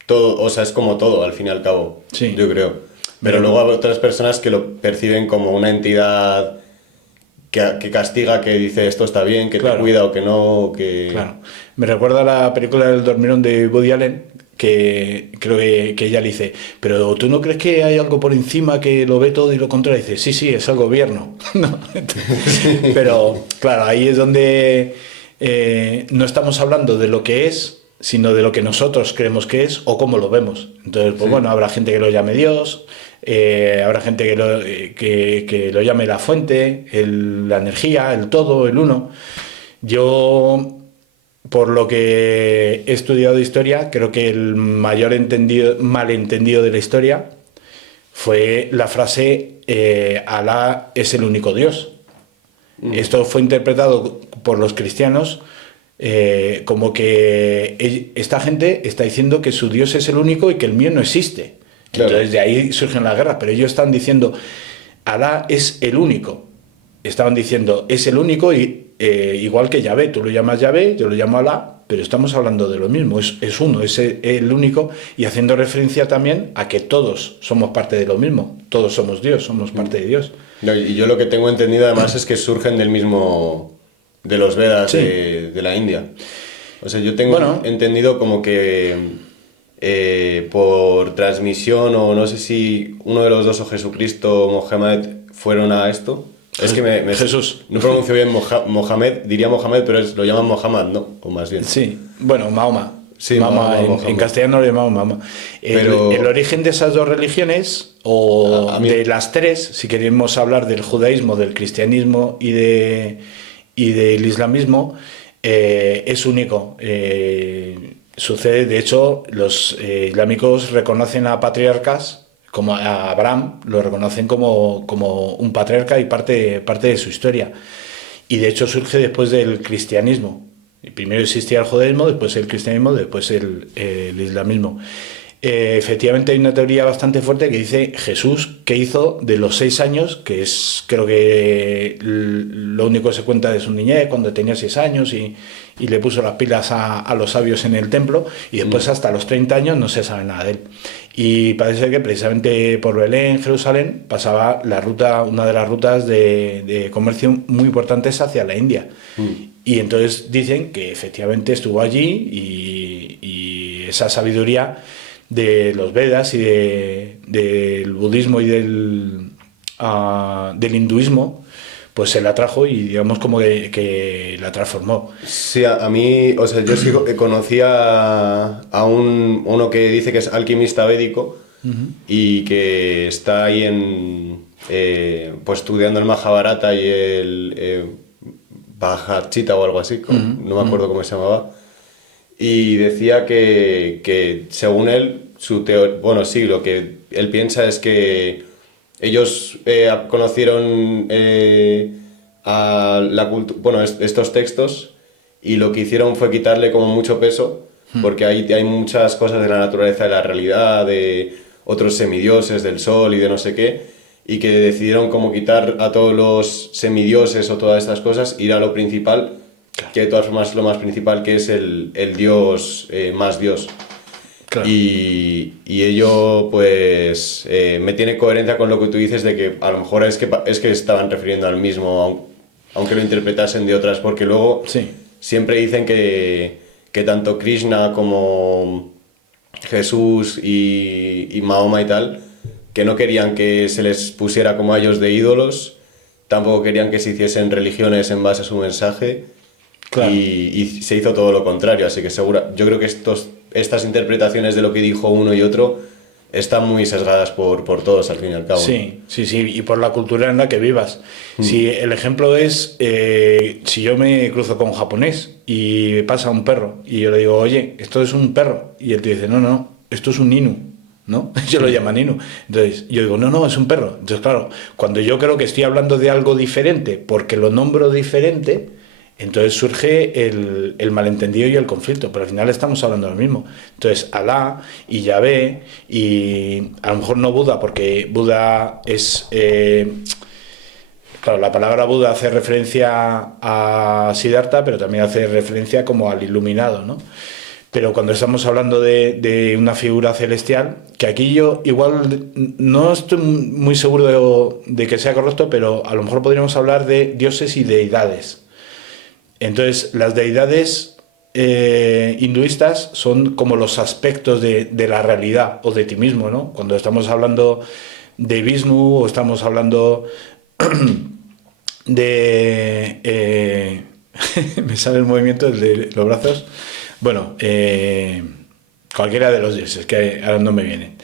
todo, o sea, es como todo, al fin y al cabo, sí. Yo creo. Pero luego hay otras personas que lo perciben como una entidad que castiga, que dice esto está bien, que te cuida o que no, que... Claro. Me recuerda a la película del dormirón de Woody Allen, que creo que ella le dice, pero ¿tú no crees que hay algo por encima que lo ve todo y lo controla? Y dice, sí, sí, es el gobierno. ¿No? Pero claro, ahí es donde no estamos hablando de lo que es, sino de lo que nosotros creemos que es o cómo lo vemos. Entonces, pues bueno, habrá gente que lo llame Dios, habrá gente que lo llame la fuente, la energía, el todo, el uno. Yo, por lo que he estudiado de historia, creo que el mayor malentendido de la historia fue la frase Alá es el único Dios. Esto fue interpretado por los cristianos como que esta gente está diciendo que su Dios es el único y que el mío no existe. Claro. Entonces de ahí surgen las guerras, pero ellos están diciendo Alá es el único. Estaban diciendo es el único y igual que Yahvé, tú lo llamas Yahvé, yo lo llamo Alá, pero estamos hablando de lo mismo, es uno, es el único, y haciendo referencia también a que todos somos parte de lo mismo, todos somos Dios, somos parte de Dios. No, y yo lo que tengo entendido además es que surgen del mismo, de los Vedas, sí, de la India. O sea, yo tengo entendido como que por transmisión, o no sé si uno de los dos, o Jesucristo o Mohammed, fueron a esto. Es que Jesús. No pronuncio bien Mohamed, diría Mohamed, pero lo llaman Mohammed, ¿no? O más bien. Sí, bueno, Mahoma. Sí, Mahoma, en castellano lo llamamos Mahoma. Pero el origen de esas dos religiones, o de las tres, si queremos hablar del judaísmo, del cristianismo y del islamismo, es único. Sucede, de hecho, los islámicos reconocen a patriarcas, como a Abraham, lo reconocen como un patriarca y parte de su historia. Y de hecho surge después del cristianismo. Primero existía el judaísmo, después el cristianismo, después el islamismo. Efectivamente hay una teoría bastante fuerte que dice Jesús, ¿qué hizo de los 6 años? Que es, creo que lo único que se cuenta de su niñez, cuando tenía 6 años y le puso las pilas a los sabios en el templo, y después hasta los 30 años no se sabe nada de él. Y parece ser que precisamente por Belén, Jerusalén, pasaba una de las rutas de comercio muy importantes hacia la India. Y entonces dicen que efectivamente estuvo allí y esa sabiduría de los Vedas y del budismo y del hinduismo, pues se la trajo y digamos como que la transformó. Sí, a mí, o sea, yo sí conocía a uno que dice que es alquimista védico, y que está ahí pues estudiando el Mahabharata y el Bhagavad Gita o algo así, no me acuerdo cómo se llamaba. Y decía que según él, bueno, sí, lo que él piensa es que ellos conocieron estos textos, y lo que hicieron fue quitarle como mucho peso, porque hay muchas cosas de la naturaleza, de la realidad, de otros semidioses, del sol y de no sé qué, y que decidieron como quitar a todos los semidioses o todas estas cosas, ir a lo principal, que de todas formas lo más principal, que es el Dios más Dios. Claro. Y ello pues me tiene coherencia con lo que tú dices, de que a lo mejor es que estaban refiriendo al mismo, aunque lo interpretasen de otras, porque luego siempre dicen que tanto Krishna como Jesús y Mahoma y tal, que no querían que se les pusiera como a ellos de ídolos, tampoco querían que se hiciesen religiones en base a su mensaje. Claro. Y se hizo todo lo contrario, así que yo creo que estas interpretaciones de lo que dijo uno y otro están muy sesgadas por todos, al fin y al cabo. Sí, y por la cultura en la que vivas. Si el ejemplo es, si yo me cruzo con un japonés y pasa un perro y yo le digo, oye, esto es un perro, y él te dice, no, esto es un inu, ¿no? Yo lo llamo inu. Entonces yo digo, no, es un perro. Entonces claro, cuando yo creo que estoy hablando de algo diferente porque lo nombro diferente, entonces surge el malentendido y el conflicto, pero al final estamos hablando de lo mismo. Entonces Alá y Yahvé, y a lo mejor no Buda, porque Buda es... claro, la palabra Buda hace referencia a Siddhartha, pero también hace referencia como al iluminado, ¿no? Pero cuando estamos hablando de una figura celestial, que aquí yo igual no estoy muy seguro de que sea correcto, pero a lo mejor podríamos hablar de dioses y deidades. Entonces, las deidades hinduistas son como los aspectos de la realidad o de ti mismo, ¿no? Cuando estamos hablando de Vishnu o estamos hablando de... me sale el movimiento de los brazos. Bueno, cualquiera de los dioses, que ahora no me vienen.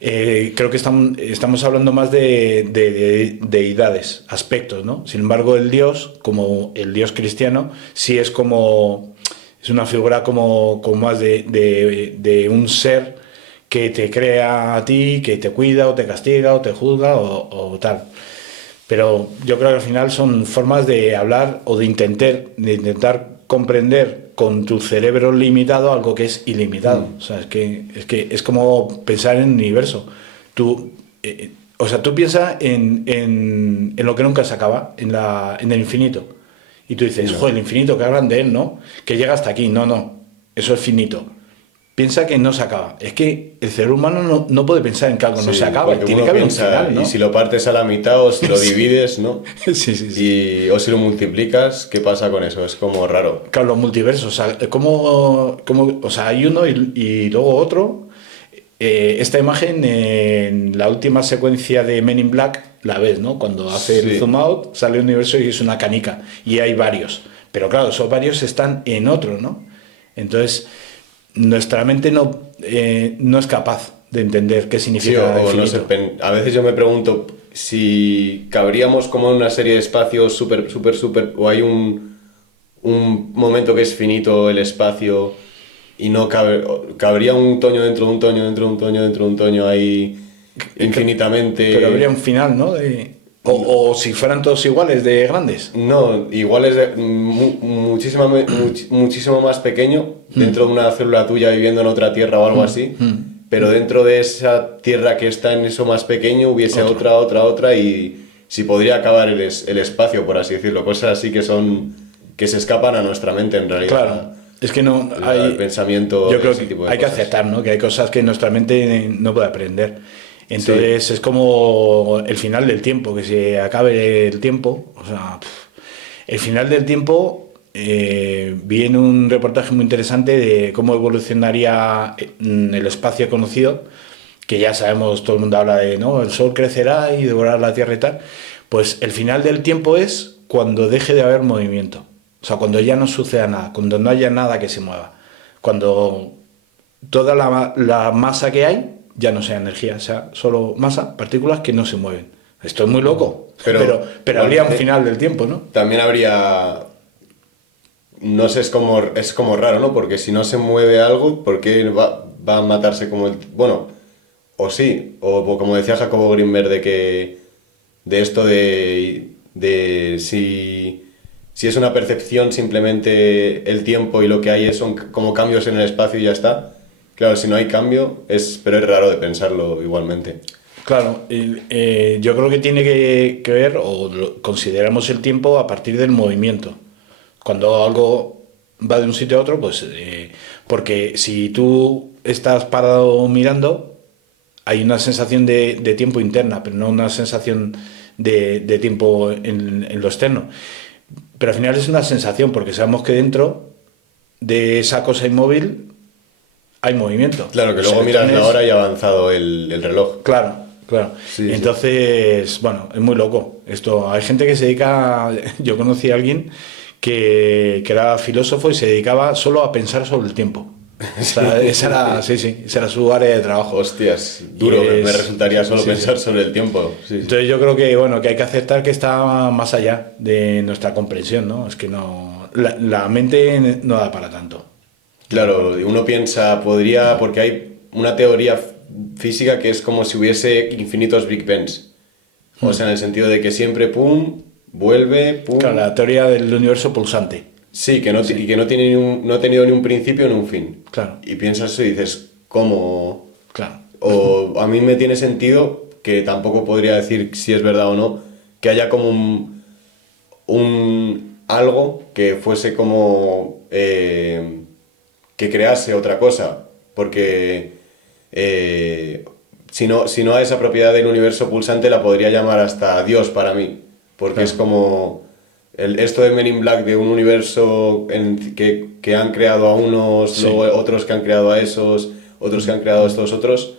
Creo que estamos hablando más de deidades, aspectos, ¿no? Sin embargo, el Dios, como el Dios cristiano, sí es como... Es una figura como más de un ser que te crea a ti, que te cuida o te castiga o te juzga o tal. Pero yo creo que al final son formas de hablar o de intentar comprender con tu cerebro limitado algo que es ilimitado. O sea, es como pensar en el universo. Tú, tú piensas en lo que nunca se acaba, en el infinito. Y tú dices, joder, el infinito, qué grande es, ¿no? Que llega hasta aquí. No, eso es finito. Piensa que no se acaba. Es que el cerebro humano no puede pensar en que algo no se acaba. Tiene que haber un final, ¿no? Y si lo partes a la mitad o si lo divides, ¿no? Sí. O si lo multiplicas, ¿qué pasa con eso? Es como raro. Claro, los multiversos. O sea, o sea, hay uno y luego otro. Esta imagen en la última secuencia de Men in Black la ves, ¿no? Cuando hace el zoom out, sale un universo y es una canica. Y hay varios. Pero claro, esos varios están en otro, ¿no? Entonces, nuestra mente no es capaz de entender qué significa infinito. No sé, a veces yo me pregunto si cabríamos como en una serie de espacios súper, o hay un momento que es finito el espacio y no cabría un toño dentro de un toño, dentro de un toño, dentro de un toño ahí infinitamente. Pero habría un final, ¿no? O si fueran todos iguales de grandes. No, igual es muchísimo más pequeño dentro de una célula tuya viviendo en otra tierra o algo así, pero dentro de esa tierra que está en eso más pequeño hubiese otra y si podría acabar el espacio, por así decirlo, cosas así que se escapan a nuestra mente en realidad. Claro. Es que no hay el pensamiento. Yo creo que hay que aceptar, ¿no? Que hay cosas que nuestra mente no puede aprender. Entonces es como el final del tiempo, que se acabe el tiempo. O sea, el final del tiempo, vi en un reportaje muy interesante de cómo evolucionaría el espacio conocido, que ya sabemos, todo el mundo habla de, ¿no? El sol crecerá y devorará la Tierra y tal. Pues el final del tiempo es cuando deje de haber movimiento. O sea, cuando ya no suceda nada, cuando no haya nada que se mueva. Cuando toda la masa que hay ya no sea energía, sea solo masa, partículas que no se mueven. Esto es muy loco, pero habría un final del tiempo, ¿no? También habría... No sé, es como raro, ¿no? Porque si no se mueve algo, ¿por qué va a matarse como el... Bueno, o sí, o como decía Jacobo Greenberg de esto de si es una percepción simplemente el tiempo y lo que hay son como cambios en el espacio y ya está. Claro, si no hay cambio, pero es raro de pensarlo igualmente. Claro, yo creo que tiene que ver, consideramos el tiempo a partir del movimiento. Cuando algo va de un sitio a otro, pues porque si tú estás parado mirando, hay una sensación de tiempo interna, pero no una sensación de tiempo en lo externo. Pero al final es una sensación, porque sabemos que dentro de esa cosa inmóvil hay movimiento. Claro, que luego miras la hora y ha avanzado el reloj. Claro. Sí, entonces, bueno, es muy loco. Esto, hay gente que se dedica... Yo conocí a alguien que era filósofo y se dedicaba solo a pensar sobre el tiempo. O sea, esa era su área de trabajo. Hostias, duro, me resultaría solo pensar sobre el tiempo. Entonces yo creo que hay que aceptar que está más allá de nuestra comprensión, ¿no? Es que no... La mente no da para tanto. Claro, uno piensa, porque hay una teoría física que es como si hubiese infinitos Big Bangs. O sea, en el sentido de que siempre, pum, vuelve, pum... Claro, la teoría del universo pulsante. Sí, que no tiene no ha tenido ni un principio ni un fin. Claro. Y piensas eso y dices, ¿cómo? Claro. O a mí me tiene sentido, que tampoco podría decir si es verdad o no, que haya como un algo que fuese como... que crease otra cosa, porque si no a esa propiedad del universo pulsante la podría llamar hasta Dios para mí, porque es como Esto de Men in Black, de un universo que han creado a unos, Sí. luego otros que han creado a esos, otros que han creado a estos otros,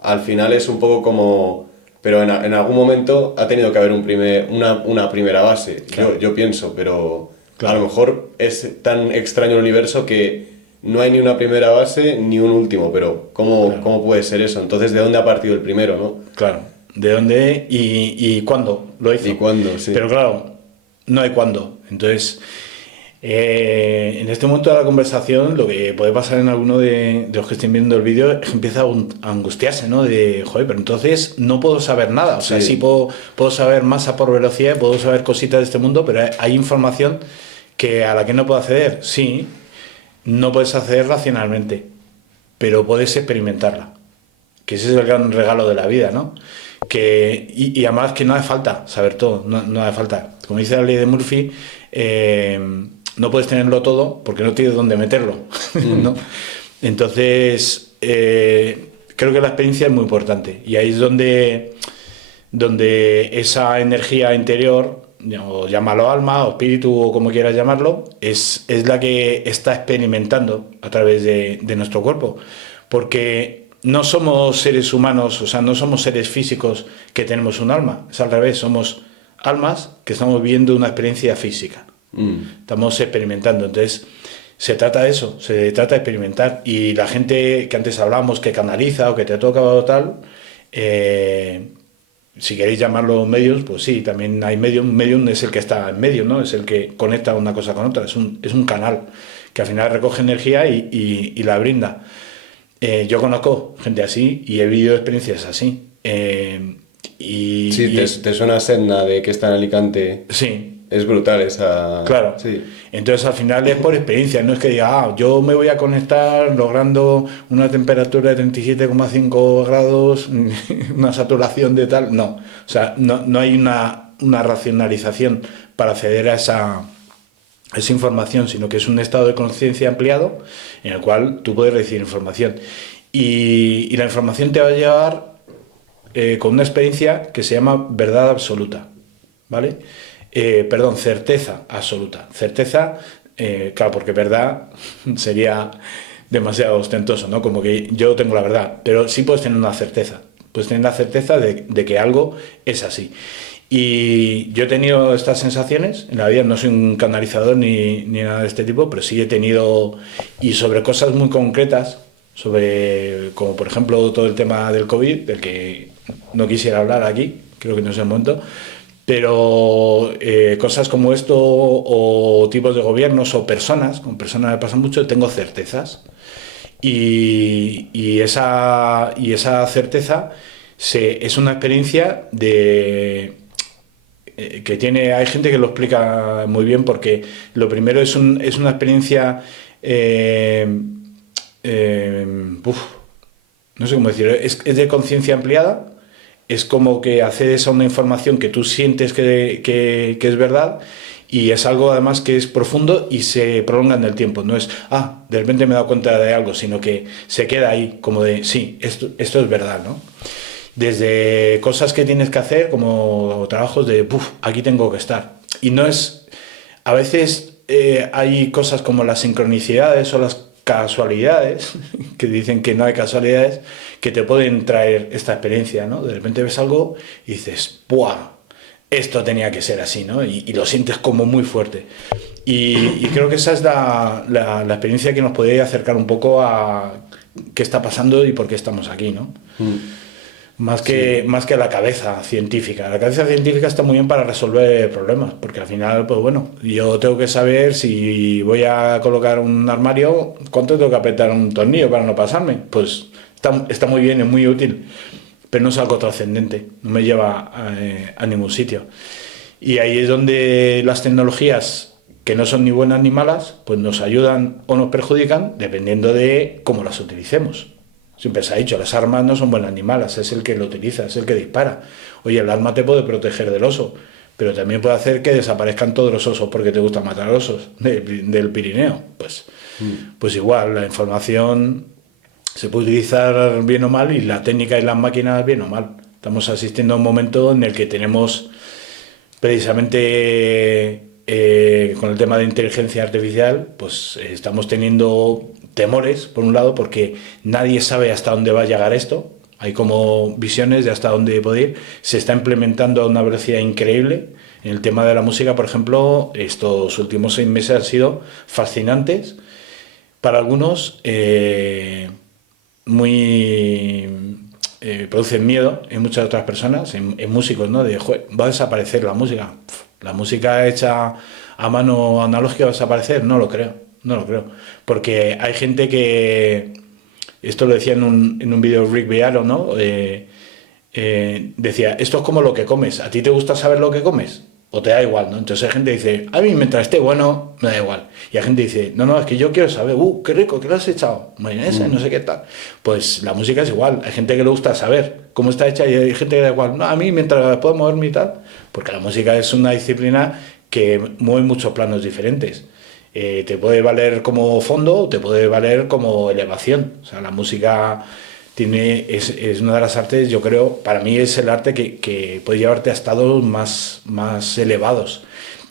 al final es un poco como... Pero en algún momento ha tenido que haber una primera base, Claro. yo pienso, pero Claro. a lo mejor es tan extraño el universo que no hay ni una primera base ni un último, pero ¿cómo puede ser eso? Entonces, ¿de dónde ha partido el primero, no? Claro, ¿de dónde y cuándo lo hizo? ¿Y cuándo? Sí. Pero claro, no hay cuándo. Entonces, en este momento de la conversación, lo que puede pasar en alguno de los que estén viendo el vídeo es que empieza a angustiarse, ¿no? De, joder, pero entonces no puedo saber nada. O sea, Sí. sí puedo saber masa por velocidad, puedo saber cositas de este mundo, pero hay información a la que no puedo acceder. Sí, no puedes acceder racionalmente, pero puedes experimentarla. Que ese es el gran regalo de la vida, ¿no? Y además que no hace falta saber todo, no hace falta. Como dice la ley de Murphy, no puedes tenerlo todo porque no tienes dónde meterlo, ¿no? Entonces, creo que la experiencia es muy importante y ahí es donde esa energía interior, o llámalo alma o espíritu o como quieras llamarlo, es la que está experimentando a través de nuestro cuerpo. Porque no somos seres humanos, o sea, no somos seres físicos que tenemos un alma, es al revés, somos almas que estamos viviendo una experiencia física. Estamos experimentando, entonces se trata de eso, se trata de experimentar. Y la gente que antes hablamos que canaliza o que te toca o tal, si queréis llamarlo medios, pues sí, también hay medium. Medium es el que está en medio, ¿no? Es el que conecta una cosa con otra, es un canal que al final recoge energía y la brinda. Yo conozco gente así y he vivido experiencias así. Sí, te suena a Sedna de que está en Alicante. Sí. Es brutal esa... Claro. Sí. Entonces al final es por experiencia, no es que diga, yo me voy a conectar logrando una temperatura de 37,5 grados, una saturación de tal. No, o sea, no hay una racionalización para acceder a esa información, sino que es un estado de conciencia ampliado en el cual tú puedes recibir información. Y la información te va a llevar con una experiencia que se llama verdad absoluta, ¿vale? Certeza absoluta. Certeza, claro, porque verdad sería demasiado ostentoso, ¿no? Como que yo tengo la verdad, pero sí puedes tener una certeza. Puedes tener la certeza de que algo es así. Y yo he tenido estas sensaciones en la vida, no soy un canalizador ni nada de este tipo, pero sí he tenido, y sobre cosas muy concretas, como por ejemplo todo el tema del COVID, del que no quisiera hablar aquí, creo que no es el momento, pero cosas como esto o tipos de gobiernos o personas, con personas me pasa mucho, tengo certezas. Y esa certeza es una experiencia que tiene, hay gente que lo explica muy bien porque lo primero es una experiencia no sé cómo decirlo, es de conciencia ampliada, es como que accedes a una información que tú sientes que es verdad y es algo además que es profundo y se prolonga en el tiempo, no es, de repente me he dado cuenta de algo, sino que se queda ahí como de, sí, esto es verdad, ¿no? Desde cosas que tienes que hacer como trabajos de, aquí tengo que estar. Y no es, a veces hay cosas como las sincronicidades o las casualidades, que dicen que no hay casualidades, que te pueden traer esta experiencia, ¿no? De repente ves algo y dices, ¡buah! Esto tenía que ser así, ¿no? Y lo sientes como muy fuerte. Y creo que esa es la experiencia que nos podría acercar un poco a qué está pasando y por qué estamos aquí, ¿no? Más que la cabeza científica. La cabeza científica está muy bien para resolver problemas, porque al final, pues bueno, yo tengo que saber si voy a colocar un armario, cuánto tengo que apretar un tornillo para no pasarme. Pues está muy bien, es muy útil, pero no es algo trascendente, no me lleva a ningún sitio. Y ahí es donde las tecnologías, que no son ni buenas ni malas, pues nos ayudan o nos perjudican, dependiendo de cómo las utilicemos. Siempre se ha dicho, las armas no son buenas ni malas, es el que lo utiliza, es el que dispara. Oye, el arma te puede proteger del oso, pero también puede hacer que desaparezcan todos los osos porque te gusta matar osos del Pirineo. Pues igual, la información se puede utilizar bien o mal y la técnica y las máquinas bien o mal. Estamos asistiendo a un momento en el que tenemos precisamente con el tema de inteligencia artificial, pues estamos teniendo temores, por un lado, porque nadie sabe hasta dónde va a llegar esto. Hay como visiones de hasta dónde puede ir. Se está implementando a una velocidad increíble. En el tema de la música, por ejemplo, estos últimos 6 meses han sido fascinantes. Para algunos, producen miedo en muchas otras personas, en músicos, ¿no? ¿Va a desaparecer la música? ¿La música hecha a mano analógica va a desaparecer? No lo creo, no lo creo. Porque hay gente que, esto lo decía en un vídeo Rick Bearo, ¿no? Decía, esto es como lo que comes. ¿A ti te gusta saber lo que comes? ¿O te da igual, no? Entonces hay gente que dice, a mí mientras esté bueno, me da igual. Y hay gente que dice, no, es que yo quiero saber, qué rico, ¿qué le has echado? Mayonesa, no sé qué tal. Pues la música es igual. Hay gente que le gusta saber cómo está hecha y hay gente que da igual. No, a mí mientras puedo moverme y tal. Porque la música es una disciplina que mueve muchos planos diferentes. Te puede valer como fondo o te puede valer como elevación. O sea, la música es una de las artes, yo creo, para mí es el arte que puede llevarte a estados más elevados.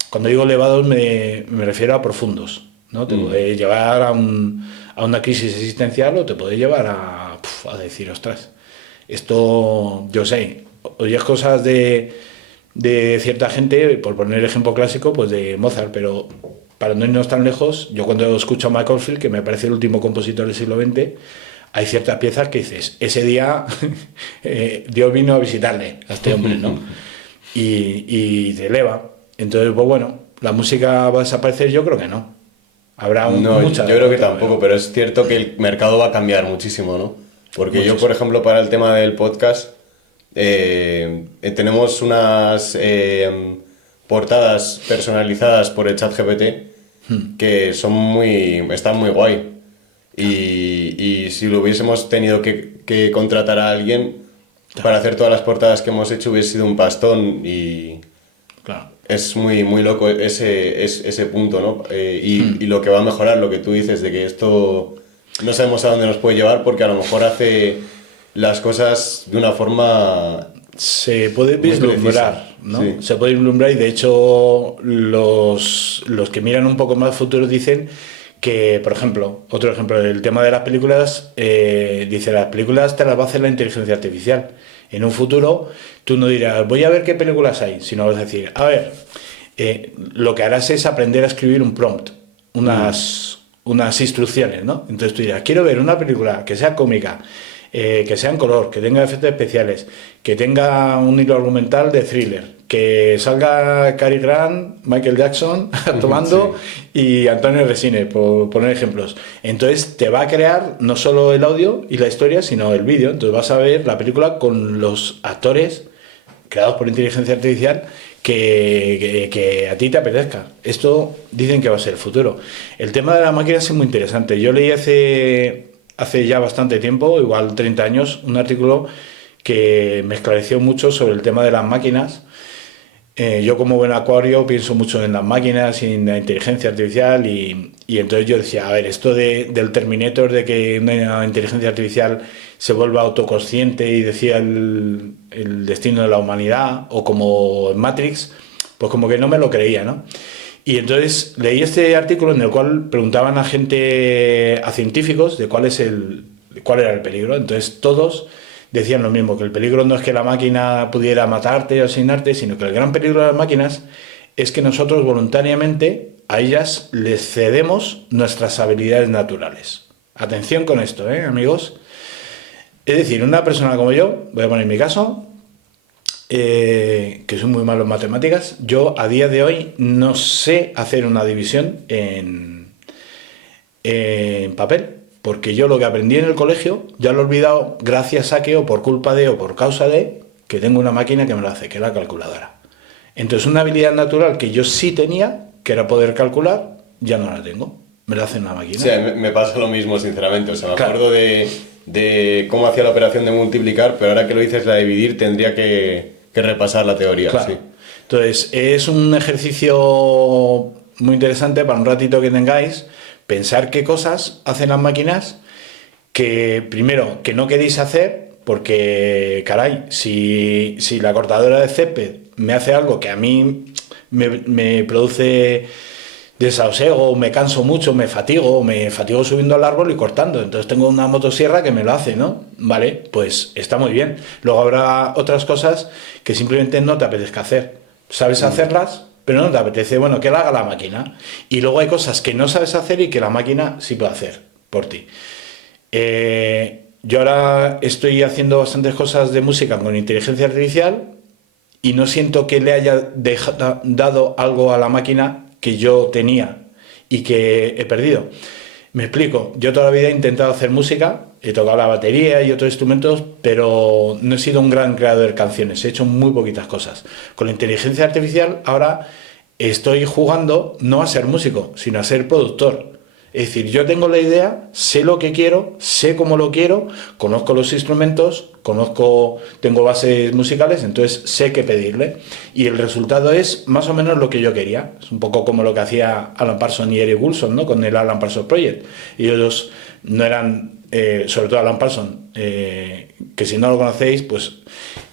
Cuando digo elevados me refiero a profundos, ¿no? Te puede llevar a una crisis existencial o te puede llevar a decir, ostras, esto, yo sé, oyes cosas de cierta gente, por poner el ejemplo clásico, pues de Mozart, pero para no irnos tan lejos, yo cuando escucho a Michael Field, que me parece el último compositor del siglo XX, hay ciertas piezas que dices, ese día Dios vino a visitarle a este hombre, ¿no? Y te eleva. Entonces, pues bueno, ¿la música va a desaparecer? Yo creo que no. Habrá mucha. Yo creo que tampoco, pero es cierto que el mercado va a cambiar muchísimo, ¿no? Porque muchísimo. Yo, por ejemplo, para el tema del podcast, tenemos unas portadas personalizadas por el ChatGPT que están muy guay. Y si lo hubiésemos tenido que contratar a alguien para hacer todas las portadas que hemos hecho, hubiese sido un pastón y claro. Es muy loco ese punto, ¿no? Y lo que va a mejorar, lo que tú dices, de que esto no sabemos a dónde nos puede llevar porque a lo mejor hace las cosas de una forma... Se puede vislumbrar, ¿no? Sí. Se puede vislumbrar y de hecho los que miran un poco más futuro dicen que, por ejemplo, otro ejemplo, el tema de las películas, dice, las películas te las va a hacer la inteligencia artificial. En un futuro, tú no dirás, voy a ver qué películas hay, sino vas a decir, a ver, lo que harás es aprender a escribir un prompt, unas instrucciones, ¿no? Entonces tú dirás, quiero ver una película que sea cómica, que sea en color, que tenga efectos especiales, que tenga un hilo argumental de thriller, que salga Cary Grant, Michael Jackson actuando sí. Y Antonio Resines, por poner ejemplos. Entonces te va a crear no solo el audio y la historia, sino el vídeo. Entonces vas a ver la película con los actores creados por inteligencia artificial que a ti te apetezca. Esto dicen que va a ser el futuro. El tema de las máquinas es muy interesante. Yo leí hace ya bastante tiempo, igual 30 años, un artículo que me esclareció mucho sobre el tema de las máquinas. Yo como buen acuario pienso mucho en las máquinas y en la inteligencia artificial y entonces yo decía, a ver, esto del Terminator, de que una inteligencia artificial se vuelva autoconsciente y decida el destino de la humanidad, o como en Matrix, pues como que no me lo creía, ¿no? Y entonces leí este artículo en el cual preguntaban a científicos de cuál era el peligro. Entonces todos decían lo mismo, que el peligro no es que la máquina pudiera matarte o asesinarte, sino que el gran peligro de las máquinas es que nosotros voluntariamente a ellas les cedemos nuestras habilidades naturales. Atención con esto, amigos. Es decir, una persona como yo, voy a poner mi caso, que soy muy malo en matemáticas, yo a día de hoy no sé hacer una división en papel. Porque yo lo que aprendí en el colegio ya lo he olvidado gracias a que, o por culpa de, o por causa de, que tengo una máquina que me lo hace, que es la calculadora. Entonces una habilidad natural que yo sí tenía, que era poder calcular, ya no la tengo. Me la hace una máquina. Sí, me pasa lo mismo, sinceramente. O sea, me acuerdo de cómo hacía la operación de multiplicar, pero ahora que lo dices, la de dividir, tendría que repasar la teoría. Claro. Sí. Entonces es un ejercicio muy interesante para un ratito que tengáis. Pensar qué cosas hacen las máquinas que, primero, que no queréis hacer, porque, caray, si la cortadora de césped me hace algo que a mí me produce desasosiego, me canso mucho, me fatigo subiendo al árbol y cortando. Entonces tengo una motosierra que me lo hace, ¿no? Vale, pues está muy bien. Luego habrá otras cosas que simplemente no te apetezca hacer. Sabes hacerlas, pero no te apetece, bueno, que la haga la máquina. Y luego hay cosas que no sabes hacer y que la máquina sí puede hacer por ti. Yo ahora estoy haciendo bastantes cosas de música con inteligencia artificial y no siento que le haya dado algo a la máquina que yo tenía y que he perdido. Me explico, yo toda la vida he intentado hacer música, he tocado la batería y otros instrumentos, pero no he sido un gran creador de canciones, he hecho muy poquitas cosas. Con la inteligencia artificial ahora estoy jugando no a ser músico, sino a ser productor. Es decir, yo tengo la idea, sé lo que quiero, sé cómo lo quiero, conozco los instrumentos, tengo bases musicales, entonces sé qué pedirle. Y el resultado es más o menos lo que yo quería. Es un poco como lo que hacía Alan Parsons y Eric Woolson, ¿no? Con el Alan Parsons Project. Y ellos no eran, sobre todo Alan Parsons, que si no lo conocéis, pues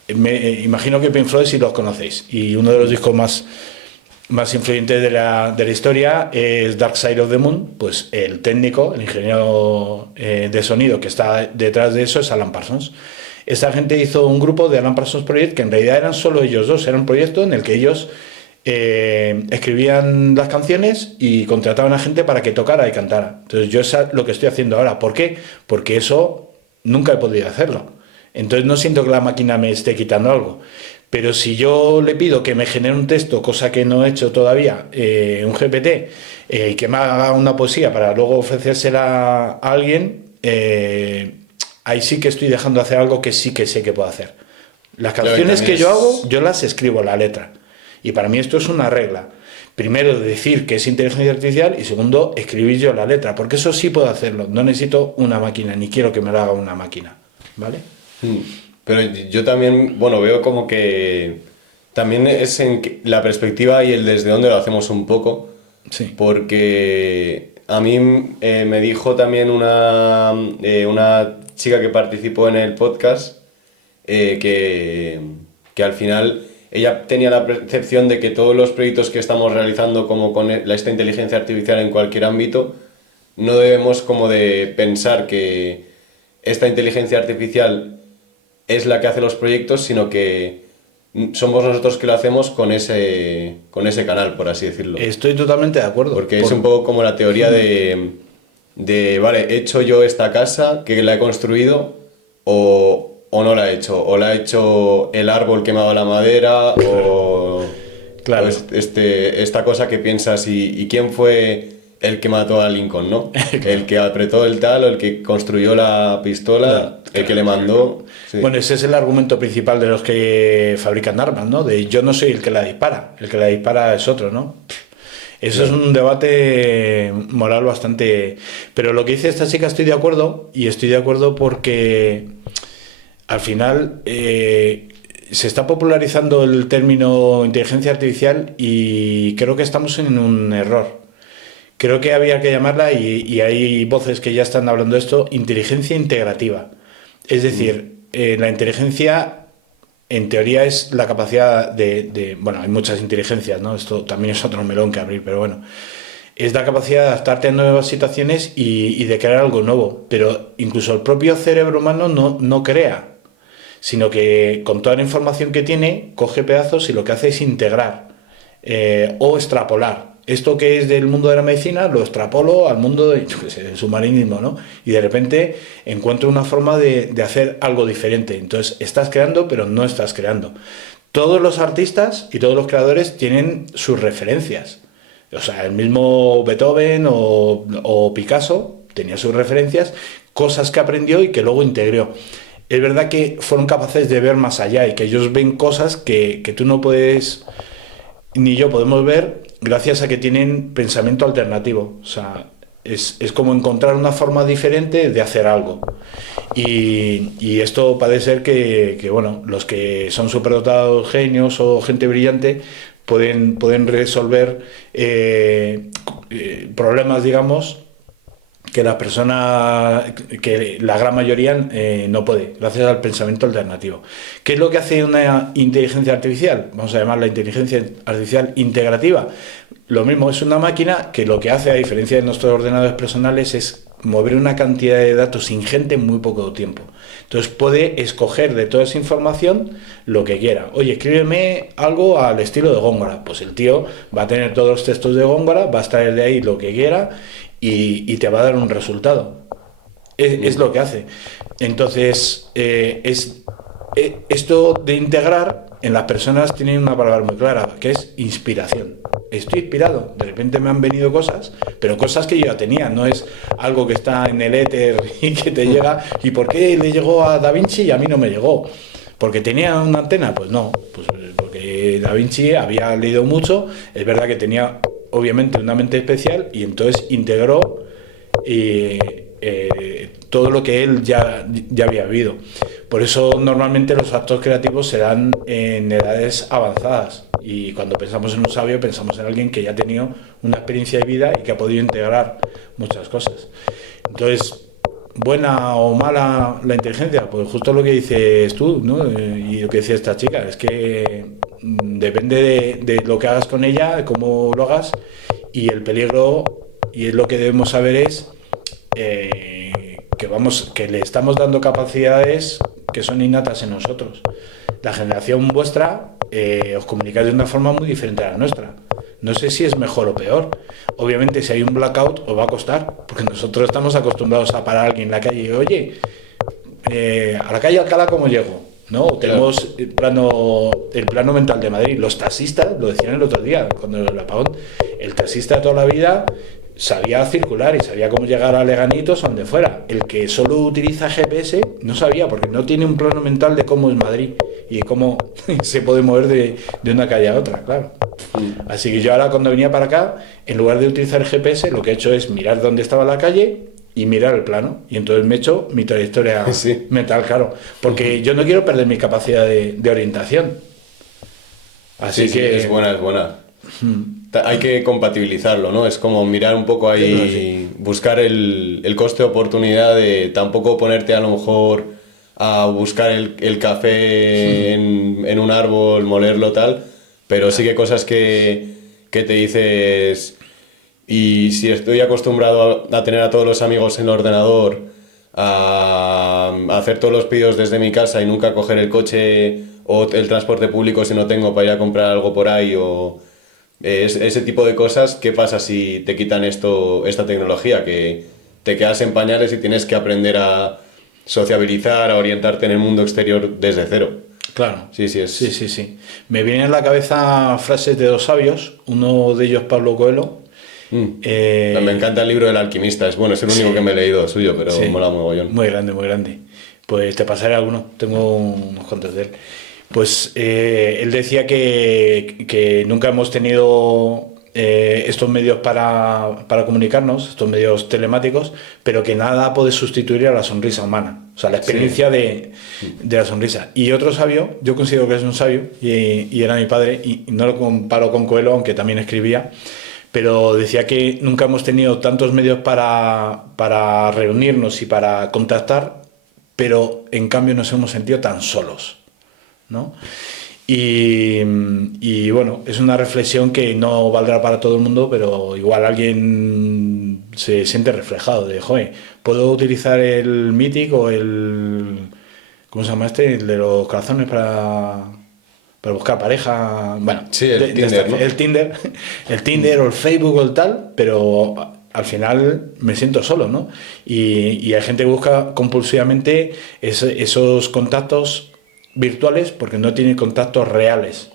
me imagino que Pink Floyd sí los conocéis. Y uno de los discos más influyente de la historia es Dark Side of the Moon. Pues el técnico, el ingeniero de sonido que está detrás de eso es Alan Parsons. Esta gente hizo un grupo de Alan Parsons Project que en realidad eran solo ellos dos, era un proyecto en el que ellos escribían las canciones y contrataban a gente para que tocara y cantara. Entonces yo es lo que estoy haciendo ahora. ¿Por qué? Porque eso nunca he podido hacerlo. Entonces no siento que la máquina me esté quitando algo. Pero si yo le pido que me genere un texto, cosa que no he hecho todavía, un GPT, que me haga una poesía para luego ofrecérsela a alguien, ahí sí que estoy dejando de hacer algo que sí que sé que puedo hacer. Las canciones que yo hago, yo las escribo la letra. Y para mí esto es una regla. Primero, decir que es inteligencia artificial y segundo, escribir yo la letra. Porque eso sí puedo hacerlo. No necesito una máquina, ni quiero que me lo haga una máquina. ¿Vale? Pero yo también, bueno, veo como que también es en la perspectiva y el desde dónde lo hacemos un poco. Sí. Porque a mí me dijo también una chica que participó en el podcast que al final ella tenía la percepción de que todos los proyectos que estamos realizando como con esta inteligencia artificial en cualquier ámbito, no debemos como de pensar que esta inteligencia artificial es la que hace los proyectos, sino que somos nosotros que lo hacemos con ese canal, por así decirlo. Estoy totalmente de acuerdo. Porque es un poco como la teoría de vale, he hecho yo esta casa, que la he construido, o no la he hecho, o la ha hecho el árbol que me ha dado la madera, o claro. Esta cosa que piensas, ¿y quién fue el que mató a Lincoln, ¿no? Claro. El que apretó el tal, o el que construyó la pistola, claro, el que le mandó. Sí. Bueno, ese es el argumento principal de los que fabrican armas, ¿no? De yo no soy el que la dispara, el que la dispara es otro, ¿no? Eso es un debate moral bastante... Pero lo que dice esta chica estoy de acuerdo, y estoy de acuerdo porque al final se está popularizando el término inteligencia artificial y creo que estamos en un error. Creo que había que llamarla, y hay voces que ya están hablando de esto, inteligencia integrativa. Es decir, la inteligencia, en teoría, es la capacidad bueno, hay muchas inteligencias, ¿no? Esto también es otro melón que abrir, pero bueno. Es la capacidad de adaptarte a nuevas situaciones y de crear algo nuevo. Pero incluso el propio cerebro humano no crea, sino que con toda la información que tiene, coge pedazos y lo que hace es integrar o extrapolar. Esto que es del mundo de la medicina lo extrapolo al mundo del submarinismo, ¿no? Y de repente encuentro una forma de hacer algo diferente. Entonces estás creando, pero no estás creando. Todos los artistas y todos los creadores tienen sus referencias. O sea, el mismo Beethoven o Picasso tenía sus referencias, cosas que aprendió y que luego integró. Es verdad que fueron capaces de ver más allá y que ellos ven cosas que tú no puedes, ni yo podemos ver, gracias a que tienen pensamiento alternativo. O sea, es como encontrar una forma diferente de hacer algo. Y esto parece ser que bueno, los que son superdotados, genios o gente brillante pueden resolver problemas, digamos, que la persona, que la gran mayoría no puede, gracias al pensamiento alternativo. ¿Qué es lo que hace una inteligencia artificial? Vamos a llamarla inteligencia artificial integrativa. Lo mismo, es una máquina que lo que hace, a diferencia de nuestros ordenadores personales, es mover una cantidad de datos ingente en muy poco tiempo. Entonces puede escoger de toda esa información lo que quiera. Oye, escríbeme algo al estilo de Góngora. Pues el tío va a tener todos los textos de Góngora, va a extraer de ahí lo que quiera y te va a dar un resultado. Es lo que hace. Entonces, esto de integrar en las personas tiene una palabra muy clara, que es inspiración. Estoy inspirado, de repente me han venido cosas, pero cosas que yo ya tenía, no es algo que está en el éter y que te llega. ¿Y por qué le llegó a Da Vinci y a mí no me llegó? ¿Porque tenía una antena? Pues no, pues porque Da Vinci había leído mucho, es verdad que tenía obviamente una mente especial y entonces integró todo lo que él ya había vivido. Por eso normalmente los actos creativos se dan en edades avanzadas y cuando pensamos en un sabio pensamos en alguien que ya ha tenido una experiencia de vida y que ha podido integrar muchas cosas. Entonces, ¿buena o mala la inteligencia? Pues justo lo que dices tú, ¿no? Y lo que decía esta chica, es que depende de lo que hagas con ella, de cómo lo hagas, y el peligro, y es lo que debemos saber es que le estamos dando capacidades que son innatas en nosotros. La generación vuestra os comunicáis de una forma muy diferente a la nuestra. No sé si es mejor o peor. Obviamente, si hay un blackout, os va a costar, porque nosotros estamos acostumbrados a parar a alguien en la calle y, oye, a la calle Alcalá, ¿cómo llego? ¿No? Tenemos el plano mental de Madrid. Los taxistas, lo decían el otro día, cuando el apagón, el taxista de toda la vida sabía circular y sabía cómo llegar a Leganitos o donde fuera. El que solo utiliza GPS no sabía, porque no tiene un plano mental de cómo es Madrid y cómo se puede mover de una calle a otra, claro. Así que yo ahora, cuando venía para acá, en lugar de utilizar el GPS, lo que he hecho es mirar dónde estaba la calle y mirar el plano, y entonces me he hecho mi trayectoria mental, claro, porque yo no quiero perder mi capacidad de orientación. Así que es buena. Hay que compatibilizarlo, ¿no? Es como mirar un poco ahí, buscar el coste de oportunidad de tampoco ponerte a lo mejor a buscar el café en un árbol, molerlo tal, pero sí que cosas que te dices, y si estoy acostumbrado a tener a todos los amigos en el ordenador, a hacer todos los pedidos desde mi casa y nunca coger el coche o el transporte público si no tengo para ir a comprar algo por ahí o ese tipo de cosas, ¿qué pasa si te quitan esta tecnología? Que te quedas en pañales y tienes que aprender a sociabilizar, a orientarte en el mundo exterior desde cero. Claro. Sí. Me vienen a la cabeza frases de dos sabios, uno de ellos Pablo Coelho. Me encanta el libro del alquimista, es el único que me he leído suyo, pero mola mogollón. Muy grande. Pues te pasaré alguno, tengo unos cuantos de él. Pues él decía que nunca hemos tenido estos medios para comunicarnos, estos medios telemáticos, pero que nada puede sustituir a la sonrisa humana, o sea, la experiencia de la sonrisa. Y otro sabio, yo considero que es un sabio, y era mi padre, y no lo comparo con Coelho, aunque también escribía, pero decía que nunca hemos tenido tantos medios para reunirnos y para contactar, pero en cambio nos hemos sentido tan solos, ¿no? Y bueno, es una reflexión que no valdrá para todo el mundo, pero igual alguien se siente reflejado de, joder, puedo utilizar el Mythic o ¿cómo se llama este? El de los corazones para buscar pareja, bueno, sí, Tinder, ¿no? el Tinder o el Facebook o el tal, pero al final me siento solo, ¿no? Y hay gente que busca compulsivamente esos contactos virtuales porque no tiene contactos reales.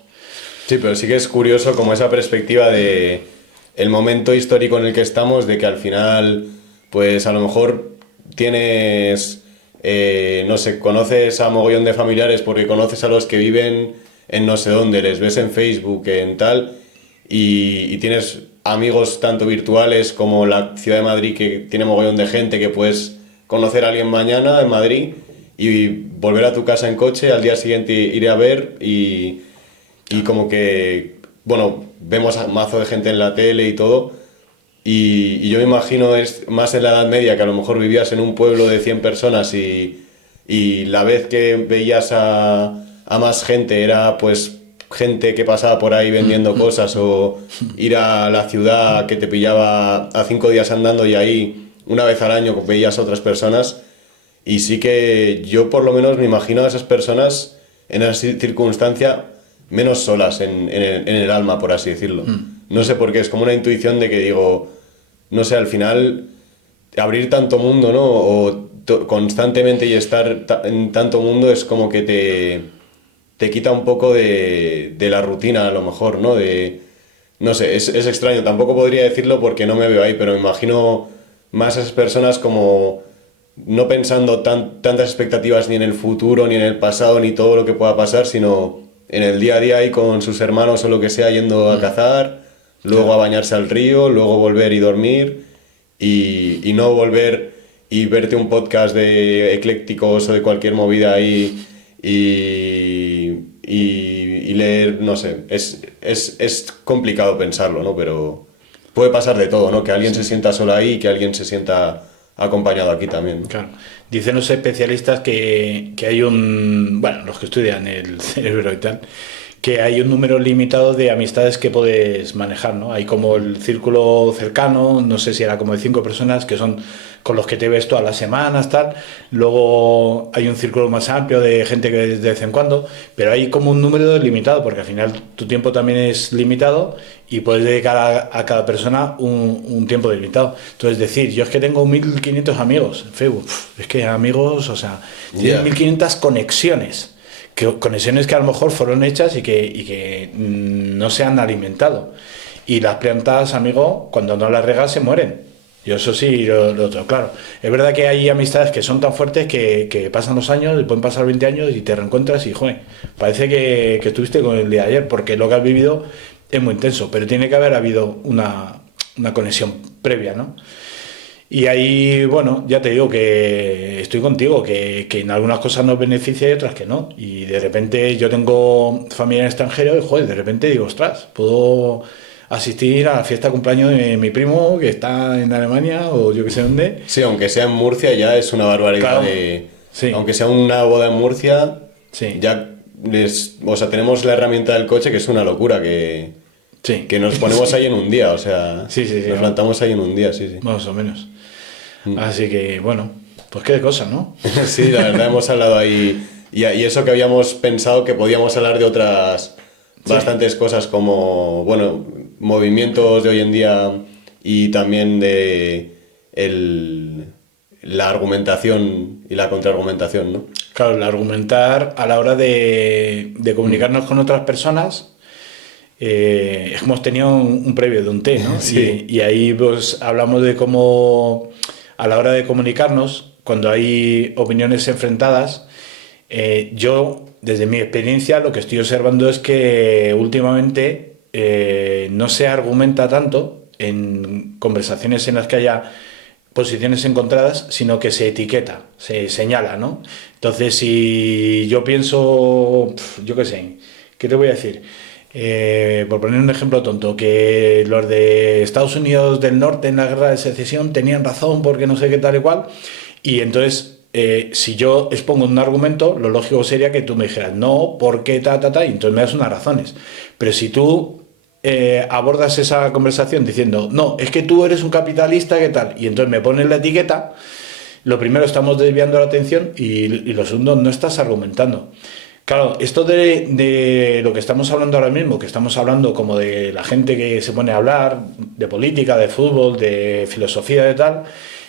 Sí, pero sí que es curioso como esa perspectiva de el momento histórico en el que estamos, de que al final, pues a lo mejor tienes, no sé, conoces a mogollón de familiares porque conoces a los que viven en no sé dónde, les ves en Facebook, en tal, y tienes amigos tanto virtuales como la ciudad de Madrid, que tiene mogollón de gente, que puedes conocer a alguien mañana en Madrid y volver a tu casa en coche, al día siguiente ir a ver y como que, bueno, vemos a mazo de gente en la tele y todo, y yo me imagino es más en la Edad Media, que a lo mejor vivías en un pueblo de 100 personas y la vez que veías a más gente era pues gente que pasaba por ahí vendiendo cosas o ir a la ciudad que te pillaba a 5 días andando y ahí una vez al año veías a otras personas. Y sí que yo por lo menos me imagino a esas personas en esa circunstancia menos solas en el alma, por así decirlo. No sé por qué, es como una intuición de que digo, no sé, al final abrir tanto mundo, ¿no? O constantemente y estar en tanto mundo es como que te quita un poco de la rutina a lo mejor, ¿no? No sé, es extraño, tampoco podría decirlo porque no me veo ahí, pero me imagino más a esas personas como no pensando tantas expectativas ni en el futuro, ni en el pasado, ni todo lo que pueda pasar, sino en el día a día y con sus hermanos o lo que sea, yendo a cazar, luego a bañarse al río, luego volver y dormir, y no volver y verte un podcast de eclécticos o de cualquier movida ahí y leer, no sé, es complicado pensarlo, ¿no? Pero puede pasar de todo, ¿no? Que alguien se sienta solo ahí y que alguien se sienta acompañado aquí también, ¿no? Claro. Dicen los especialistas que hay bueno, los que estudian el cerebro y tal, que hay un número limitado de amistades que puedes manejar, ¿no? Hay como el círculo cercano, no sé si era como de 5 personas, que son con los que te ves todas las semanas, tal. Luego hay un círculo más amplio de gente que ves de vez en cuando, pero hay como un número limitado, porque al final tu tiempo también es limitado y puedes dedicar a cada persona un tiempo limitado. Entonces, decir, yo es que tengo 1500 amigos en Facebook, es que amigos, o sea, tienes 1500 conexiones. Conexiones que a lo mejor fueron hechas y que no se han alimentado. Y las plantas, amigo, cuando no las regas se mueren. Yo eso sí lo tengo claro. Es verdad que hay amistades que son tan fuertes que pasan los años, y pueden pasar 20 años y te reencuentras y, joder, parece que estuviste con el día de ayer, porque lo que has vivido es muy intenso, pero tiene que haber habido una conexión previa, ¿no? Y ahí, bueno, ya te digo que estoy contigo, que en algunas cosas nos beneficia y otras que no. Y de repente yo tengo familia en extranjero y, joder, de repente digo, ostras, puedo asistir a la fiesta de cumpleaños de mi primo que está en Alemania o yo que sé dónde. Sí, aunque sea en Murcia ya es una barbaridad. Claro, sí, Aunque sea una boda en Murcia, sí, ya o sea, tenemos la herramienta del coche que es una locura, sí, que nos ponemos ahí en un día, o sea, sí, sí, sí, nos plantamos ahí en un día, sí, sí. más o menos. Así que, bueno, pues qué cosa, ¿no? Sí, la verdad hemos hablado ahí, y eso que habíamos pensado que podíamos hablar de otras bastantes cosas como, bueno, movimientos de hoy en día y también de la argumentación y la contraargumentación, ¿no? Claro, el argumentar a la hora de comunicarnos con otras personas. Hemos tenido un previo de un té, ¿no? Sí. Y ahí pues hablamos de cómo a la hora de comunicarnos, cuando hay opiniones enfrentadas, yo, desde mi experiencia, lo que estoy observando es que últimamente no se argumenta tanto en conversaciones en las que haya posiciones encontradas, sino que se etiqueta, se señala, ¿no? Entonces, si yo pienso, yo qué sé, ¿qué te voy a decir? Por poner un ejemplo tonto, que los de Estados Unidos del Norte en la guerra de secesión tenían razón porque no sé qué tal y cual, y entonces si yo expongo un argumento, lo lógico sería que tú me dijeras no, porque y entonces me das unas razones. Pero si tú abordas esa conversación diciendo no, es que tú eres un capitalista, ¿qué tal? Y entonces me pones la etiqueta, lo primero estamos desviando la atención y lo segundo no estás argumentando. Claro, esto de lo que estamos hablando ahora mismo, que estamos hablando como de la gente que se pone a hablar de política, de fútbol, de filosofía, de tal,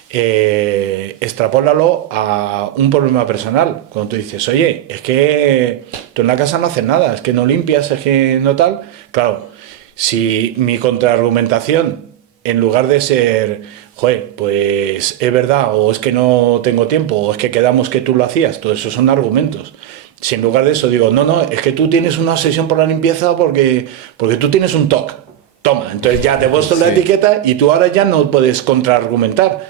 extrapólalo a un problema personal. Cuando tú dices, oye, es que tú en la casa no haces nada, es que no limpias, es que no tal. Claro, si mi contraargumentación, en lugar de ser, joder, pues es verdad, o es que no tengo tiempo, o es que quedamos que tú lo hacías, todo eso son argumentos. Si en lugar de eso digo, no, es que tú tienes una obsesión por la limpieza porque tú tienes un TOC. Toma, entonces ya te he puesto la etiqueta y tú ahora ya no puedes contraargumentar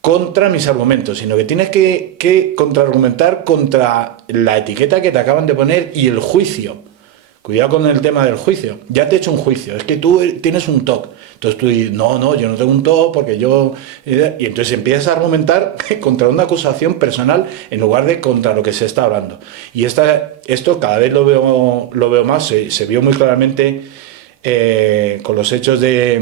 contra mis argumentos, sino que tienes que contraargumentar contra la etiqueta que te acaban de poner y el juicio Cuidado con el tema del juicio. Ya te he hecho un juicio, es que tú tienes un TOC. Entonces tú dices, no, yo no tengo un TOC porque yo... Y entonces empiezas a argumentar contra una acusación personal en lugar de contra lo que se está hablando. Y esto cada vez lo veo más, se vio muy claramente con los hechos de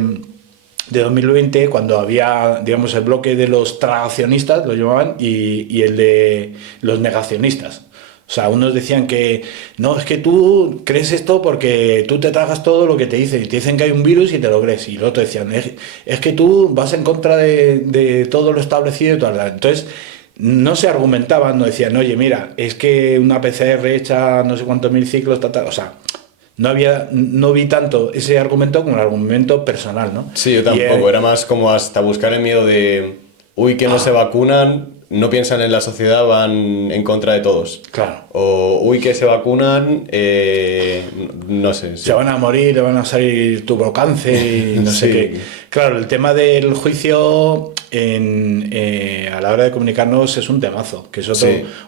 2020, cuando había, digamos, el bloque de los tragacionistas, lo llamaban, y el de los negacionistas. O sea, unos decían que no, es que tú crees esto porque tú te tragas todo lo que te dicen y te dicen que hay un virus y te lo crees. Y los otros decían, es que tú vas en contra de todo lo establecido y tal. Entonces, no se argumentaban, no decían, oye, mira, es que una PCR hecha no sé cuántos mil ciclos, tal. O sea, no vi tanto ese argumento como el argumento personal, ¿no? Sí, yo tampoco. Era más como hasta buscar el miedo de, uy, que no se vacunan, no piensan en la sociedad, van en contra de todos. Claro. O, uy, que se vacunan, no sé. Sí. Se van a morir, le van a salir tubercáncer y no sé qué. Claro, el tema del juicio a la hora de comunicarnos es un temazo, que es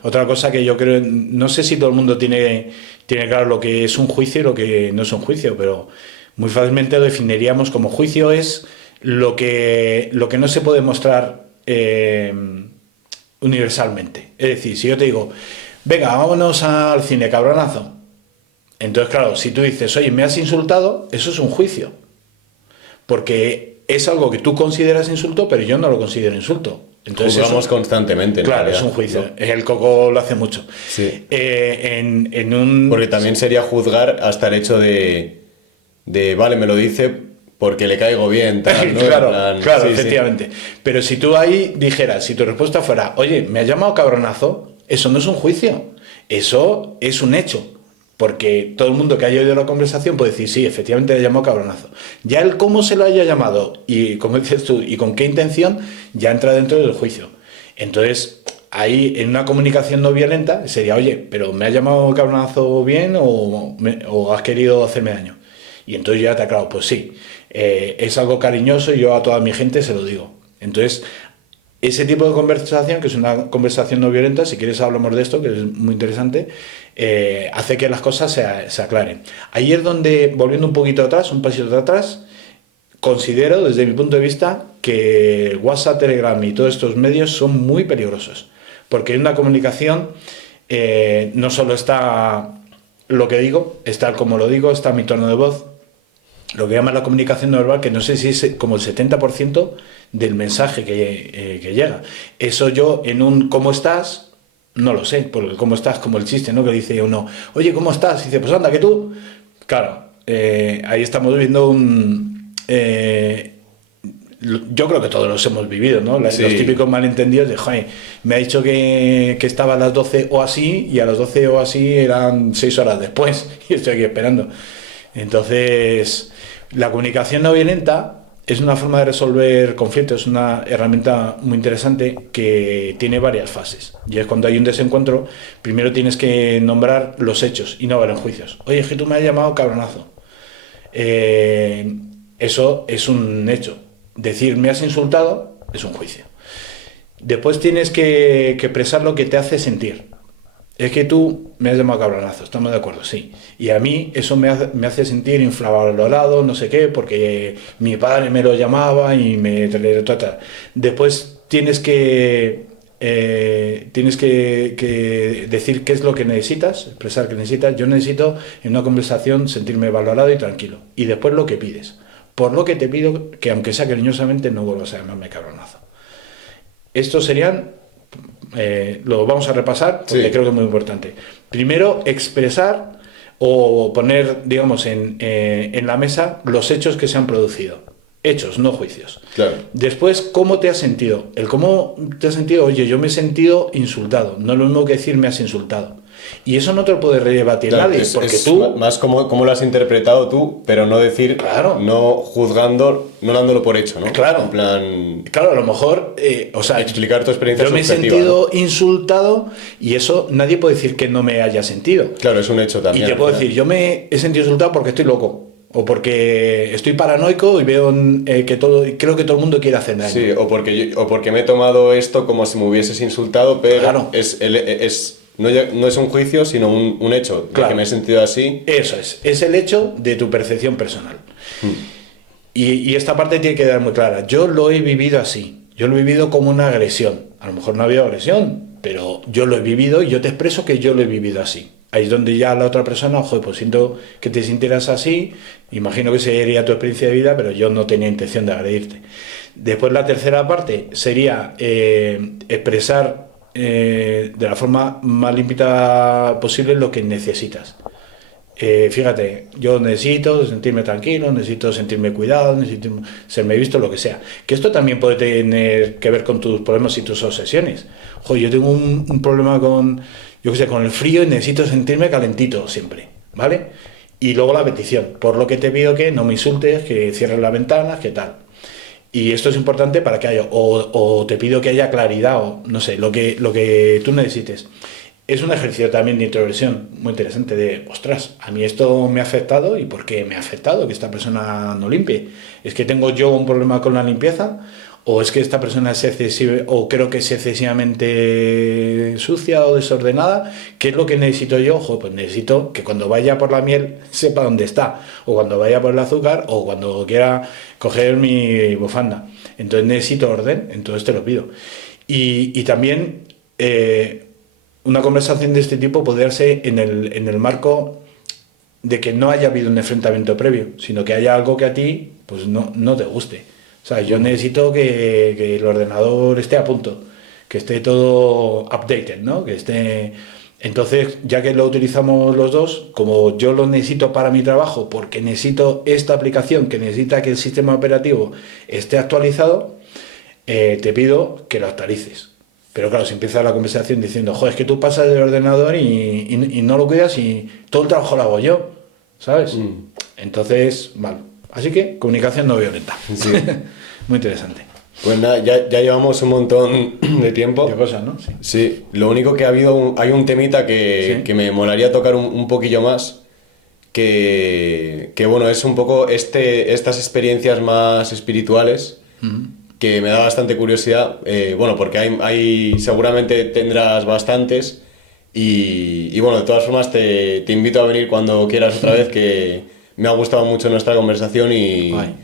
otra cosa que yo creo, no sé si todo el mundo tiene claro lo que es un juicio y lo que no es un juicio, pero muy fácilmente lo definiríamos como juicio es lo que no se puede mostrar universalmente. Es decir, si yo te digo, venga, vámonos al cine, cabronazo. Entonces, claro, si tú dices, oye, me has insultado, eso es un juicio. Porque es algo que tú consideras insulto, pero yo no lo considero insulto. Entonces juzgamos constantemente. Claro, es un juicio. ¿No? El Coco lo hace mucho. Sí. Porque también sería juzgar hasta el hecho de vale, me lo dice porque le caigo bien, tal, ¿no? Claro, sí, efectivamente. Sí. Pero si tú ahí dijeras, si tu respuesta fuera, oye, me has llamado cabronazo, eso no es un juicio, eso es un hecho. Porque todo el mundo que haya oído la conversación puede decir, sí, efectivamente le llamado cabronazo. Ya el cómo se lo haya llamado y, como dices tú, y con qué intención, ya entra dentro del juicio. Entonces, ahí en una comunicación no violenta sería, oye, pero ¿me has llamado cabronazo bien o has querido hacerme daño? Y entonces ya te aclaro, pues sí, es algo cariñoso y yo a toda mi gente se lo digo. Entonces, ese tipo de conversación, que es una conversación no violenta, si quieres hablamos de esto, que es muy interesante, hace que las cosas se aclaren. Ahí es donde, volviendo un poquito atrás, un pasito atrás, considero desde mi punto de vista que WhatsApp, Telegram y todos estos medios son muy peligrosos. Porque en una comunicación no solo está lo que digo, está el cómo lo digo, está mi tono de voz, lo que llaman la comunicación no verbal, que no sé si es como el 70% del mensaje que llega. Eso yo en un ¿cómo estás? No lo sé, porque ¿cómo estás? Como el chiste, ¿no? Que dice uno, oye, ¿cómo estás? Y dice, pues anda, que tú. Claro, ahí estamos viendo yo creo que todos los hemos vivido, ¿no? Sí. Los típicos malentendidos de, joder, me ha dicho que estaba a las 12 o así, y a las 12 o así eran 6 horas después, y estoy aquí esperando. Entonces, la comunicación no violenta es una forma de resolver conflictos, es una herramienta muy interesante que tiene varias fases. Y es cuando hay un desencuentro, primero tienes que nombrar los hechos y no haber juicios. Oye, es que tú me has llamado cabronazo. Eso es un hecho. Decir me has insultado es un juicio. Después tienes que expresar lo que te hace sentir. Es que tú me has llamado cabronazo, estamos de acuerdo, sí. Y a mí eso me hace sentir infravalorado, no sé qué, porque mi padre me lo llamaba y me trata. Después tienes que decir qué es lo que necesitas, expresar qué necesitas. Yo necesito en una conversación sentirme valorado y tranquilo. Y después lo que pides. Por lo que te pido que, aunque sea cariñosamente, no vuelvas a llamarme cabronazo. Estos serían... lo vamos a repasar porque creo que es muy importante. Primero, expresar o poner, digamos, en la mesa los hechos que se han producido. Hechos, no juicios. Claro. Después, ¿cómo te has sentido? El cómo te has sentido, oye, yo me he sentido insultado. No es lo mismo que decir me has insultado. Y eso no te lo puede rebatir nadie, porque tú... Más cómo lo has interpretado tú, pero no decir, claro, no juzgando, no dándolo por hecho, ¿no? Claro. En plan... Claro, a lo mejor... o sea, explicar tu experiencia subjetiva. Yo me he sentido insultado y eso nadie puede decir que no me haya sentido. Claro, es un hecho también. Y te puedo decir, yo me he sentido insultado porque estoy loco. O porque estoy paranoico y veo creo que todo el mundo quiere hacer daño. Sí, o porque me he tomado esto como si me hubieses insultado, pero claro, es no es un juicio, sino un hecho, de Claro. que me he sentido así. Eso es el hecho de tu percepción personal. Y esta parte tiene que quedar muy clara. Yo lo he vivido así. Yo lo he vivido como una agresión. A lo mejor no ha habido agresión, pero yo lo he vivido y yo te expreso que yo lo he vivido así. Ahí es donde ya la otra persona, ojo, pues siento que te sintieras así. Imagino que sería tu experiencia de vida, pero yo no tenía intención de agredirte. Después la tercera parte sería expresar de la forma más limpia posible lo que necesitas. Fíjate, yo necesito sentirme tranquilo, necesito sentirme cuidado, necesito serme visto, lo que sea. Que esto también puede tener que ver con tus problemas y tus obsesiones. Joder, yo tengo un problema con, yo qué sé, con el frío y necesito sentirme calentito siempre, ¿vale? Y luego la petición, por lo que te pido que no me insultes, que cierres las ventanas, que tal. Y esto es importante para que haya, o te pido que haya claridad, o no sé, lo que tú necesites. Es un ejercicio también de introversión muy interesante de, ostras, a mí esto me ha afectado y ¿por qué me ha afectado que esta persona no limpie? ¿Es que tengo yo un problema con la limpieza? ¿O es que esta persona es excesiva o creo que es excesivamente sucia o desordenada? ¿Qué es lo que necesito yo? Ojo, pues necesito que cuando vaya por la miel sepa dónde está, o cuando vaya por el azúcar, o cuando quiera coger mi bufanda. Entonces necesito orden, entonces te lo pido. Y también... una conversación de este tipo podría ser en el marco de que no haya habido un enfrentamiento previo, sino que haya algo que a ti pues no te guste. O sea, yo necesito que el ordenador esté a punto, que esté todo updated, ¿no? Que esté... Entonces, ya que lo utilizamos los dos, como yo lo necesito para mi trabajo, porque necesito esta aplicación que necesita que el sistema operativo esté actualizado, te pido que lo actualices. Pero claro, si empieza la conversación diciendo, joder, es que tú pasas del ordenador y no lo cuidas y todo el trabajo lo hago yo, ¿sabes? Entonces, mal. Así que, comunicación no violenta. Sí. Muy interesante. Pues nada, ya llevamos un montón de tiempo. Qué cosas, ¿no? Sí. Sí, lo único que hay un temita Sí. que me molaría tocar un poquillo más, que bueno, es un poco estas experiencias más espirituales, que me da bastante curiosidad, bueno, porque seguramente tendrás bastantes, y bueno, de todas formas te invito a venir cuando quieras otra vez, que me ha gustado mucho nuestra conversación Guay.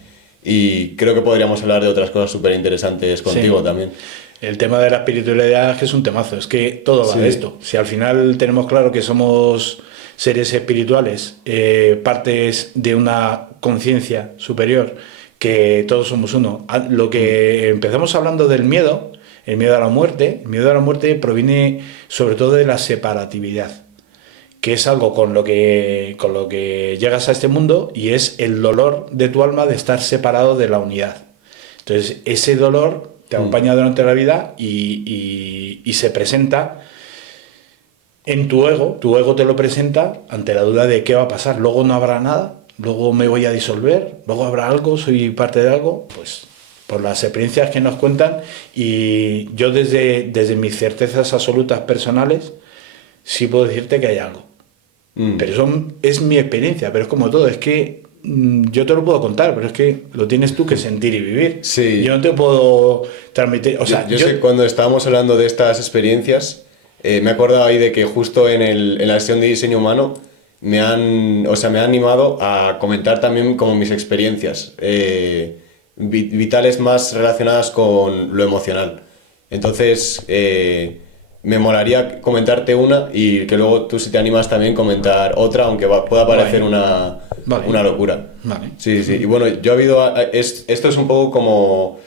y creo que podríamos hablar de otras cosas súper interesantes contigo Sí. también. El tema de la espiritualidad es un temazo, es que todo va Sí. de esto. Si al final tenemos claro que somos seres espirituales, partes de una conciencia superior, que todos somos uno. Lo que empezamos hablando del miedo, el miedo a la muerte proviene sobre todo de la separatividad, que es algo con lo que llegas a este mundo y es el dolor de tu alma de estar separado de la unidad. Entonces, ese dolor te acompaña durante la vida y se presenta en tu ego te lo presenta ante la duda de qué va a pasar. Luego no habrá nada, luego me voy a disolver, luego habrá algo, soy parte de algo, pues por las experiencias que nos cuentan. Y yo desde mis certezas absolutas personales sí puedo decirte que hay algo. Pero eso es mi experiencia, pero es como todo, es que yo te lo puedo contar, pero es que lo tienes tú que sentir y vivir. Sí. Yo no te puedo transmitir, o sea, yo sé, cuando estábamos hablando de estas experiencias, me acordaba ahí de que justo en la sesión de diseño humano me han animado a comentar también como mis experiencias vitales más relacionadas con lo emocional. Entonces, me molaría comentarte una y que luego tú, si te animas, también comentar otra, aunque pueda parecer Vale. una locura. Vale. Sí, sí. Y bueno, yo esto es un poco como,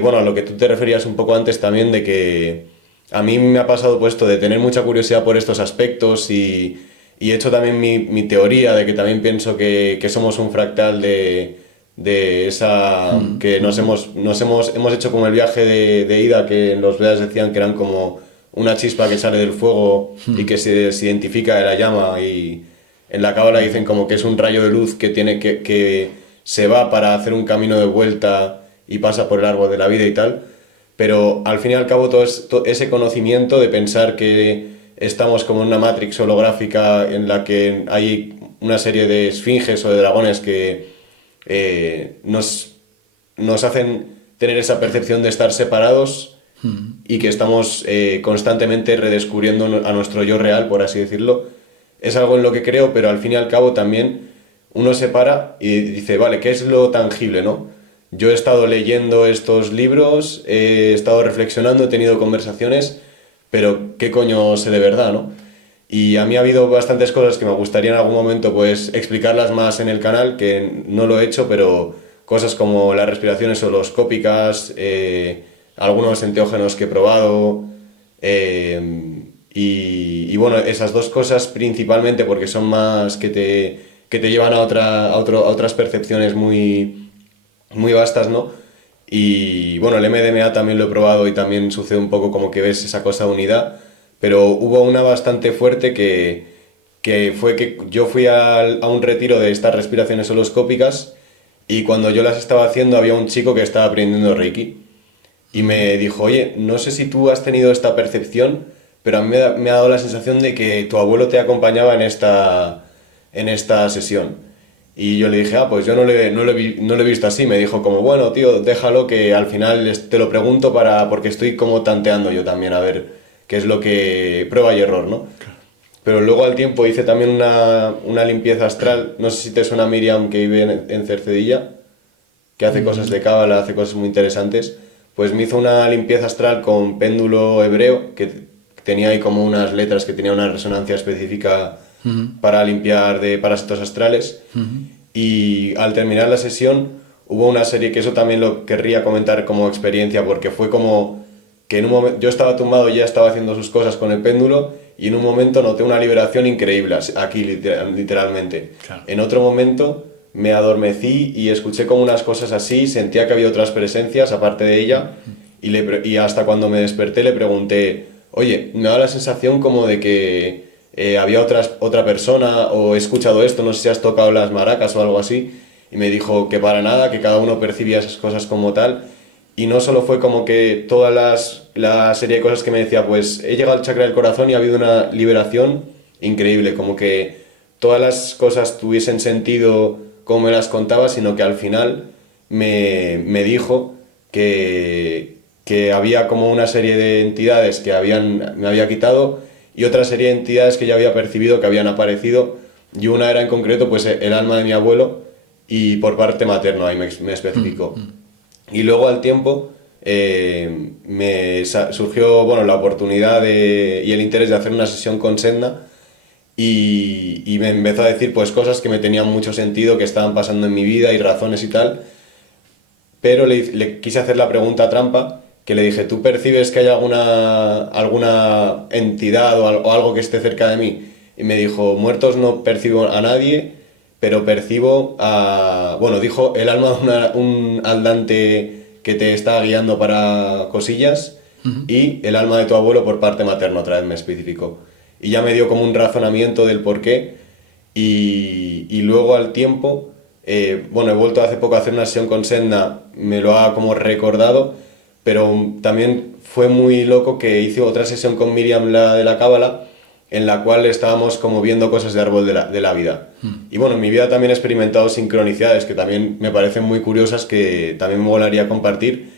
bueno, a lo que tú te referías un poco antes también, de que a mí me ha pasado pues esto de tener mucha curiosidad por estos aspectos y he hecho también mi teoría de que también pienso que somos un fractal de esa... que hemos hecho como el viaje de ida, que en los Vedas decían que eran como una chispa que sale del fuego y que se identifica de la llama, y en la cábala dicen como que es un rayo de luz que que se va para hacer un camino de vuelta y pasa por el árbol de la vida y tal. Pero al fin y al cabo todo ese conocimiento de pensar que estamos como en una matrix holográfica en la que hay una serie de esfinges o de dragones que nos hacen tener esa percepción de estar separados, y que estamos constantemente redescubriendo a nuestro yo real, por así decirlo. Es algo en lo que creo, pero al fin y al cabo también uno se para y dice, vale, ¿qué es lo tangible, no? Yo he estado leyendo estos libros, he estado reflexionando, he tenido conversaciones, pero ¿qué coño sé de verdad, no? Y a mí ha habido bastantes cosas que me gustaría en algún momento pues explicarlas más en el canal, que no lo he hecho, pero cosas como las respiraciones holoscópicas, algunos enteógenos que he probado, y bueno, esas dos cosas principalmente porque son más que te llevan a otras percepciones muy vastas, ¿no? Y bueno, el MDMA también lo he probado y también sucede un poco como que ves esa cosa de unidad, pero hubo una bastante fuerte que fue que yo fui a un retiro de estas respiraciones holoscópicas y cuando yo las estaba haciendo había un chico que estaba aprendiendo Reiki y me dijo, oye, no sé si tú has tenido esta percepción, pero a mí me ha dado la sensación de que tu abuelo te acompañaba en esta sesión. Y yo le dije, pues yo no lo he visto así. Me dijo como, bueno, tío, déjalo que al final te lo pregunto porque estoy como tanteando yo también a ver qué es lo que prueba y error, ¿no? Pero luego al tiempo hice también una limpieza astral. No sé si te suena Miriam, que vive en Cercedilla, que hace cosas de cábala, hace cosas muy interesantes. Pues me hizo una limpieza astral con péndulo hebreo, que tenía ahí como unas letras que tenía una resonancia específica para limpiar de parásitos astrales. Y al terminar la sesión hubo una serie que eso también lo querría comentar como experiencia, porque fue como que en un momento yo estaba tumbado y ya estaba haciendo sus cosas con el péndulo y en un momento noté una liberación increíble, aquí literalmente. Claro. En otro momento me adormecí y escuché como unas cosas así, sentía que había otras presencias aparte de ella y hasta cuando me desperté le pregunté, oye, me da la sensación como de que había otra persona o he escuchado esto, no sé si has tocado las maracas o algo así, y me dijo que para nada, que cada uno percibía esas cosas como tal, y no solo fue como que la serie de cosas que me decía, pues he llegado al chakra del corazón y ha habido una liberación increíble, como que todas las cosas tuviesen sentido como me las contaba, sino que al final me dijo que había como una serie de entidades que me había quitado y otra serie de entidades que ya había percibido que habían aparecido, y una era en concreto pues el alma de mi abuelo y por parte materna, ahí me especificó. Y luego al tiempo surgió bueno, la oportunidad y el interés de hacer una sesión con Senda y me empezó a decir pues cosas que me tenían mucho sentido, que estaban pasando en mi vida y razones y tal, pero le quise hacer la pregunta trampa, que le dije, ¿tú percibes que hay alguna entidad o algo que esté cerca de mí? Y me dijo, muertos no percibo a nadie, pero percibo bueno, dijo el alma de un aldante que te está guiando para cosillas y el alma de tu abuelo por parte materna, otra vez me especificó. Y ya me dio como un razonamiento del por qué y luego al tiempo, bueno, he vuelto hace poco a hacer una sesión con Senda, me lo ha como recordado, pero también fue muy loco que hice otra sesión con Miriam, la de la cábala, en la cual estábamos como viendo cosas de árbol de la vida. Y bueno, en mi vida también he experimentado sincronicidades que también me parecen muy curiosas, que también me molaría compartir.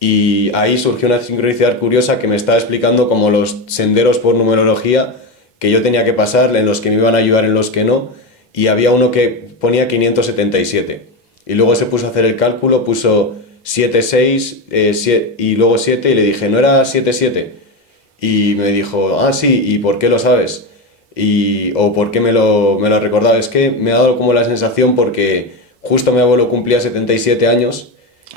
Y ahí surgió una sincronicidad curiosa que me estaba explicando como los senderos por numerología que yo tenía que pasar, en los que me iban a ayudar, en los que no. Y había uno que ponía 577. Y luego se puso a hacer el cálculo, puso 76 y luego 7 y le dije, ¿no era 77? Y me dijo, ah, sí, ¿y por qué lo sabes? O por qué me lo ha recordado. Es que me ha dado como la sensación porque justo mi abuelo cumplía 77 años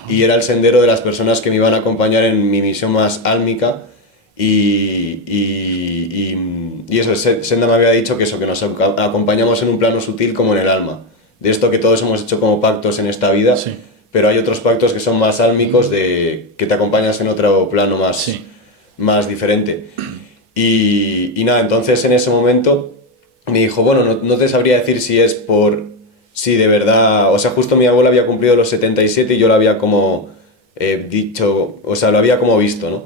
y era el sendero de las personas que me iban a acompañar en mi misión más álmica y eso, Senda me había dicho que eso, que nos acompañamos en un plano sutil como en el alma. De esto que todos hemos hecho como pactos en esta vida, Sí. pero hay otros pactos que son más álmicos, de que te acompañas en otro plano más... Sí. más diferente. Y nada, entonces en ese momento me dijo, bueno, no te sabría decir si de verdad, o sea, justo mi abuela había cumplido los 77 y yo lo había como dicho, o sea, lo había como visto, ¿no?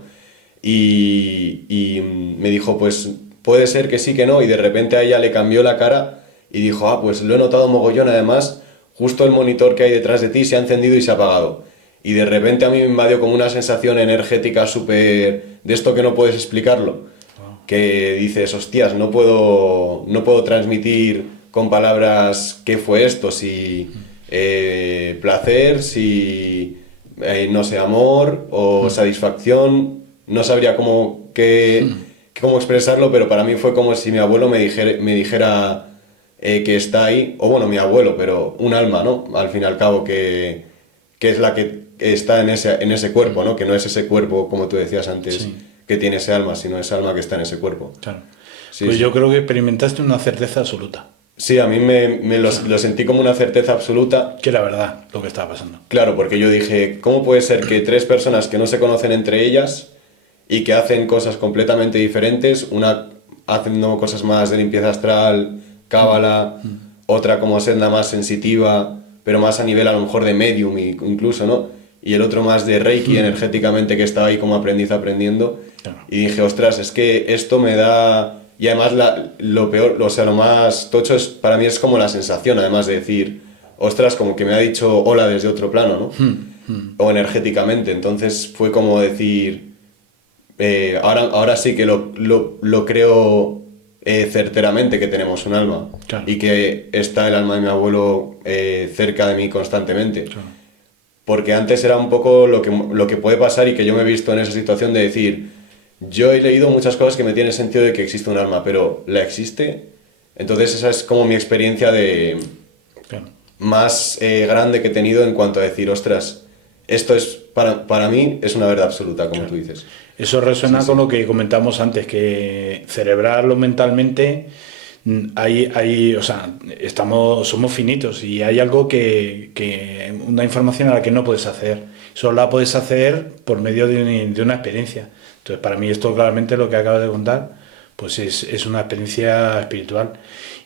Y me dijo, pues puede ser que sí, que no, y de repente a ella le cambió la cara y dijo, pues lo he notado mogollón, además, justo el monitor que hay detrás de ti se ha encendido y se ha apagado. y de repente a mí me invadió como una sensación energética súper de esto que no puedes explicarlo, que dices, hostias, no puedo transmitir con palabras qué fue esto, si placer, si no sé, amor o satisfacción, no sabría cómo expresarlo, pero para mí fue como si mi abuelo me dijera que está ahí, o bueno, mi abuelo, pero un alma, ¿no? Al fin y al cabo, que es la que está en ese cuerpo, ¿no? Que no es ese cuerpo, como tú decías antes, Sí. que tiene ese alma, sino ese alma que está en ese cuerpo. Claro. Sí, Pues sí. yo creo que experimentaste una certeza absoluta, Sí, a mí lo sentí como una certeza absoluta. que era verdad lo que estaba pasando. Claro, porque yo dije, ¿cómo puede ser que tres personas que no se conocen entre ellas y que hacen cosas completamente diferentes, una haciendo cosas más de limpieza astral, cábala, otra como senda más sensitiva, pero más a nivel a lo mejor de medium incluso, ¿no? Y el otro más de Reiki energéticamente que estaba ahí como aprendiendo. Claro. Y dije, ostras, es que esto me da... Y además lo peor, o sea, lo más tocho es, para mí es como la sensación, además de decir, ostras, como que me ha dicho hola desde otro plano, ¿no? O energéticamente. Entonces fue como decir, ahora sí que lo creo certeramente que tenemos un alma. Claro. Y que está el alma de mi abuelo cerca de mí constantemente. Claro. Porque antes era un poco lo que puede pasar y que yo me he visto en esa situación de decir, yo he leído muchas cosas que me tienen sentido de que existe un alma, pero ¿la existe? Entonces esa es como mi experiencia Claro. más grande que he tenido en cuanto a decir, ostras, esto es para mí es una verdad absoluta, como tú dices. Eso resuena Sí, con sí. lo que comentamos antes, que cerebral o mentalmente o sea, somos finitos y hay algo una información a la que no puedes acceder. Solo la puedes hacer por medio de una experiencia. Entonces, para mí esto claramente lo que acabo de contar, pues es una experiencia espiritual.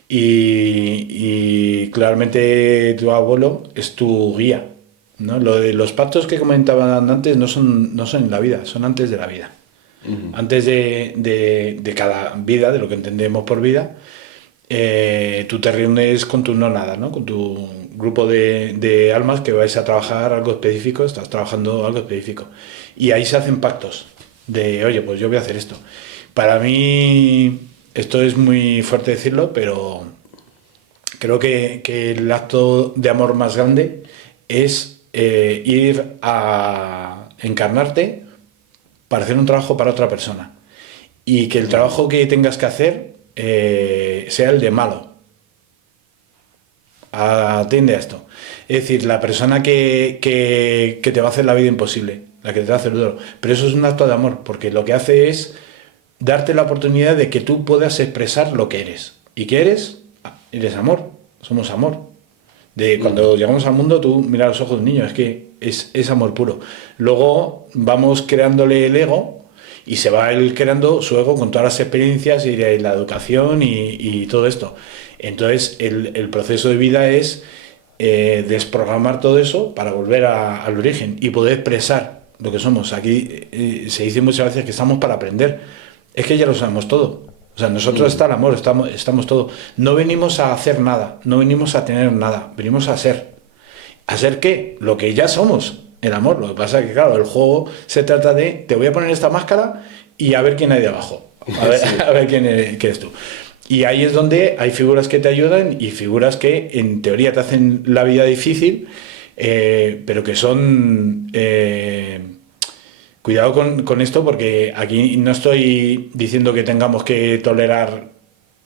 Y claramente tu abuelo es tu guía, ¿no? Lo de los pactos que comentaban antes no son en la vida, son antes de la vida. Antes de cada vida, de lo que entendemos por vida, tú te reúnes con tu no nada, ¿no? Con tu grupo de almas que vais a trabajar algo específico, estás trabajando algo específico. Y ahí se hacen pactos de, oye, pues yo voy a hacer esto. Para mí, esto es muy fuerte decirlo, pero creo que el acto de amor más grande es ir a encarnarte para hacer un trabajo para otra persona. Y que el trabajo que tengas que hacer sea el de malo. Atiende a esto. Es decir, la persona que te va a hacer la vida imposible, la que te va a hacer duro. Pero eso es un acto de amor, porque lo que hace es darte la oportunidad de que tú puedas expresar lo que eres. ¿Y qué eres? Eres amor. Somos amor. Cuando llegamos al mundo, tú mira los ojos de un niño, es que es amor puro. Luego vamos creándole el ego y se va él creando su ego con todas las experiencias y la educación y todo esto. Entonces, el proceso de vida es desprogramar todo eso para volver al origen y poder expresar lo que somos. Aquí se dice muchas veces que estamos para aprender. Es que ya lo sabemos todo. O sea, nosotros está el amor, estamos todo. No venimos a hacer nada, no venimos a tener nada, venimos a ser. ¿A ser qué? Lo que ya somos, el amor. Lo que pasa es que, claro, el juego se trata de, te voy a poner esta máscara y a ver quién hay debajo. A ver, Sí. a ver quién eres tú. Y ahí es donde hay figuras que te ayudan y figuras que en teoría te hacen la vida difícil, pero que son... cuidado con esto, porque aquí no estoy diciendo que tengamos que tolerar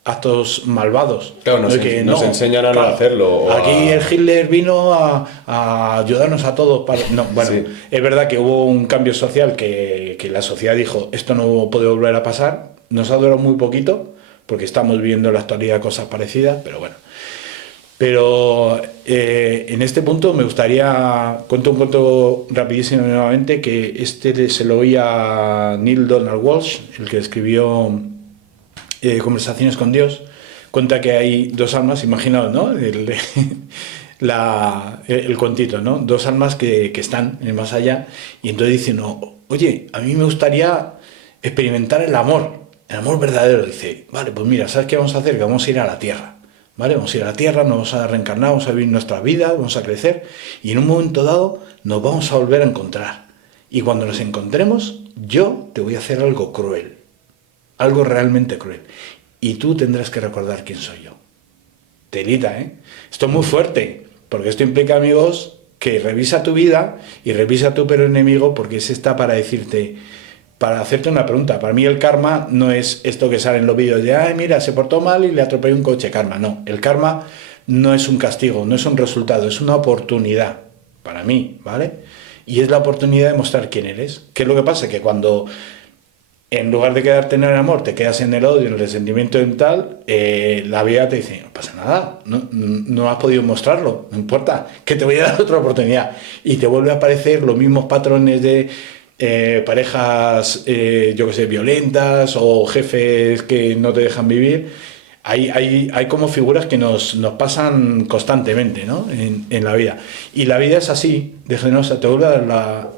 actos malvados. Claro, nos enseñan a no hacerlo. Aquí el Hitler vino a ayudarnos a todos. No, bueno, Sí. es verdad que hubo un cambio social que la sociedad dijo, esto no puede volver a pasar. Nos ha durado muy poquito, porque estamos viendo en la actualidad cosas parecidas, pero bueno. Pero en este punto me gustaría, cuento un cuento rapidísimo nuevamente, que se lo oí a Neil Donald Walsh, el que escribió Conversaciones con Dios. Cuenta que hay dos almas, imaginaos, ¿no? El cuentito, ¿no? Dos almas que están en el más allá, y entonces dicen, no, oye, a mí me gustaría experimentar el amor verdadero. Dice, vale, pues mira, ¿sabes qué vamos a hacer? Que vamos a ir a la Tierra. ¿vale? Vamos a ir a la Tierra, nos vamos a reencarnar, vamos a vivir nuestra vida, vamos a crecer y en un momento dado nos vamos a volver a encontrar. Y cuando nos encontremos, yo te voy a hacer algo cruel, algo realmente cruel. Y tú tendrás que recordar quién soy yo. Telita, ¿eh? Esto es muy fuerte, porque esto implica, amigos, que revisa tu vida y revisa a tu peor enemigo, porque ese está para decirte, para hacerte una pregunta. Para mí el karma no es esto que sale en los vídeos de, ay, mira, se portó mal y le atropelló un coche, karma. No, el karma no es un castigo, no es un resultado, es una oportunidad, para mí, ¿vale? Y es la oportunidad de mostrar quién eres. ¿Qué es lo que pasa? Que cuando en lugar de quedarte en el amor, te quedas en el odio, en el resentimiento y tal, la vida te dice, no pasa nada, no has podido mostrarlo, no importa, que te voy a dar otra oportunidad. Y te vuelve a aparecer los mismos patrones de parejas, yo que sé, violentas o jefes que no te dejan vivir. Hay como figuras que nos pasan constantemente, ¿no? En la vida. Y la vida es así, de generosa, te vuelve a dar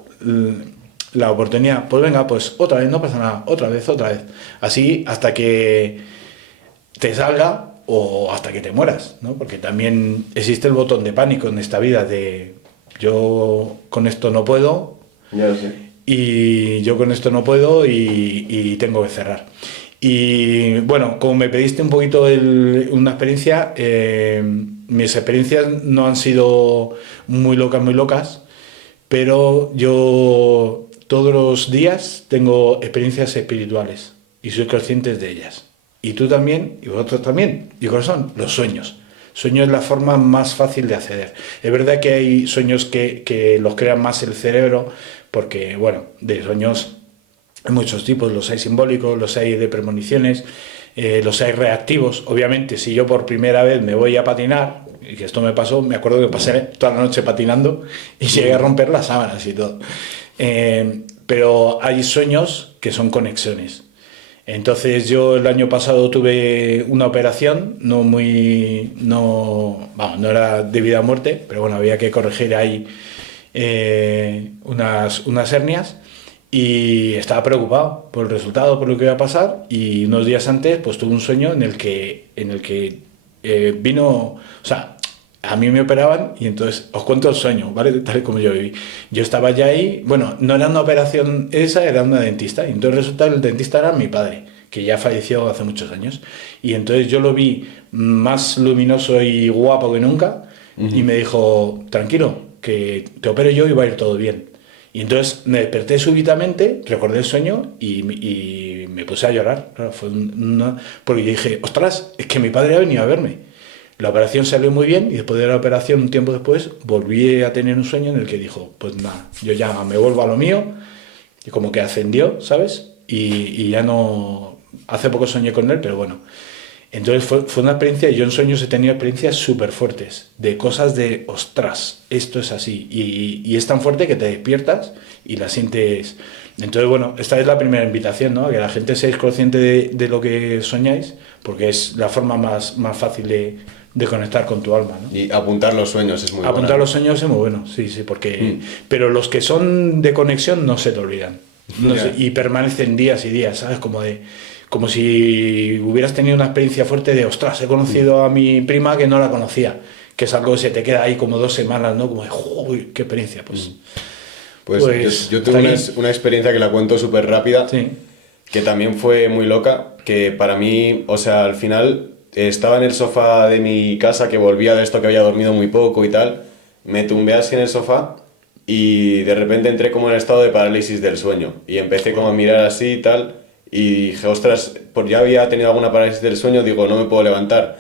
la oportunidad. Pues venga, pues otra vez, no pasa nada, otra vez. Así hasta que te salga o hasta que te mueras, ¿no? Porque también existe el botón de pánico en esta vida de yo con esto no puedo. Ya lo sé. Y yo con esto no puedo y tengo que cerrar. Y bueno, como me pediste un poquito una experiencia, mis experiencias no han sido muy locas, pero yo todos los días tengo experiencias espirituales y soy consciente de ellas. Y tú también, y vosotros también. ¿Y cuáles son? Los sueños. Sueño es la forma más fácil de acceder. Es verdad que hay sueños que los crea más el cerebro, porque, bueno, de sueños hay muchos tipos, los hay simbólicos, los hay de premoniciones, los hay reactivos. Obviamente, si yo por primera vez me voy a patinar, y que esto me pasó, me acuerdo que pasé toda la noche patinando y llegué a romper las sábanas y todo. Pero hay sueños que son conexiones. Entonces yo el año pasado tuve una operación, no era de vida a muerte, pero bueno, había que corregir ahí unas hernias y estaba preocupado por el resultado, por lo que iba a pasar, y unos días antes pues tuve un sueño en el que vino, o sea, a mí me operaban y entonces os cuento el sueño, ¿vale? Tal y como yo viví. Yo estaba ya ahí, bueno, no era una operación esa, era una dentista, y entonces resulta que el dentista era mi padre, que ya falleció hace muchos años, y entonces yo lo vi más luminoso y guapo que nunca, y me dijo, tranquilo, que te opero yo y va a ir todo bien. Y entonces me desperté súbitamente, recordé el sueño y me puse a llorar. Claro, porque yo dije, ostras, es que mi padre ha venido a verme. La operación salió muy bien y después de la operación, un tiempo después, volví a tener un sueño en el que dijo, pues nada, yo ya me vuelvo a lo mío, y como que ascendió, ¿sabes? Y ya no... Hace poco soñé con él, pero bueno. Entonces fue una experiencia, yo en sueños he tenido experiencias súper fuertes, de cosas de, ostras, esto es así, y es tan fuerte que te despiertas y la sientes. Entonces, bueno, esta es la primera invitación, ¿no? A que la gente seáis consciente de lo que soñáis, porque es la forma más fácil de conectar con tu alma, ¿no? Y apuntar los sueños es muy bueno. Apuntar los sueños es muy bueno, sí, porque... Pero los que son de conexión no se te olvidan, y permanecen días y días, ¿sabes? Como si hubieras tenido una experiencia fuerte de, ostras, he conocido a mi prima que no la conocía, que es algo que se te queda ahí como 2 semanas, ¿no? Como de, ¡uy, qué experiencia! Pues yo tuve una experiencia que la cuento súper rápida, sí, que también fue muy loca, que para mí, o sea, al final estaba en el sofá de mi casa, que volvía de esto que había dormido muy poco y tal, me tumbé así en el sofá y de repente entré como en estado de parálisis del sueño y empecé como a mirar así y tal. Y dije, ostras, pues ya había tenido alguna parálisis del sueño, digo, no me puedo levantar.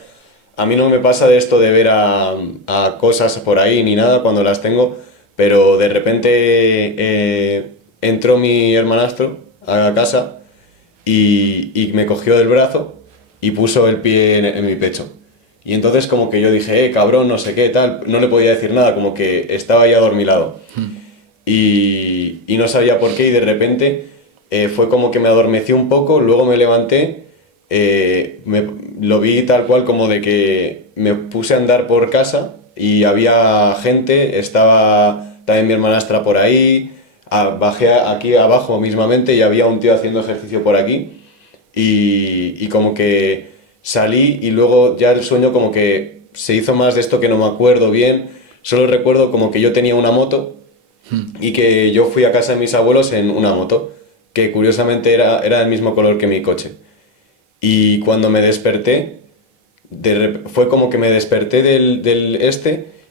A mí no me pasa de esto de ver a cosas por ahí ni nada cuando las tengo, pero de repente entró mi hermanastro a casa y me cogió del brazo y puso el pie en mi pecho. Y entonces como que yo dije, cabrón, no sé qué, tal, no le podía decir nada, como que estaba ya adormilado. Y no sabía por qué y de repente... fue como que me adormeció un poco, luego me levanté, lo vi tal cual como de que me puse a andar por casa y había gente, estaba también mi hermanastra por ahí, bajé aquí abajo mismamente y había un tío haciendo ejercicio por aquí y como que salí y luego ya el sueño como que se hizo más de esto que no me acuerdo bien. Solo recuerdo como que yo tenía una moto y que yo fui a casa de mis abuelos en una moto, que curiosamente era del mismo color que mi coche. Y cuando me desperté, fue como que me desperté del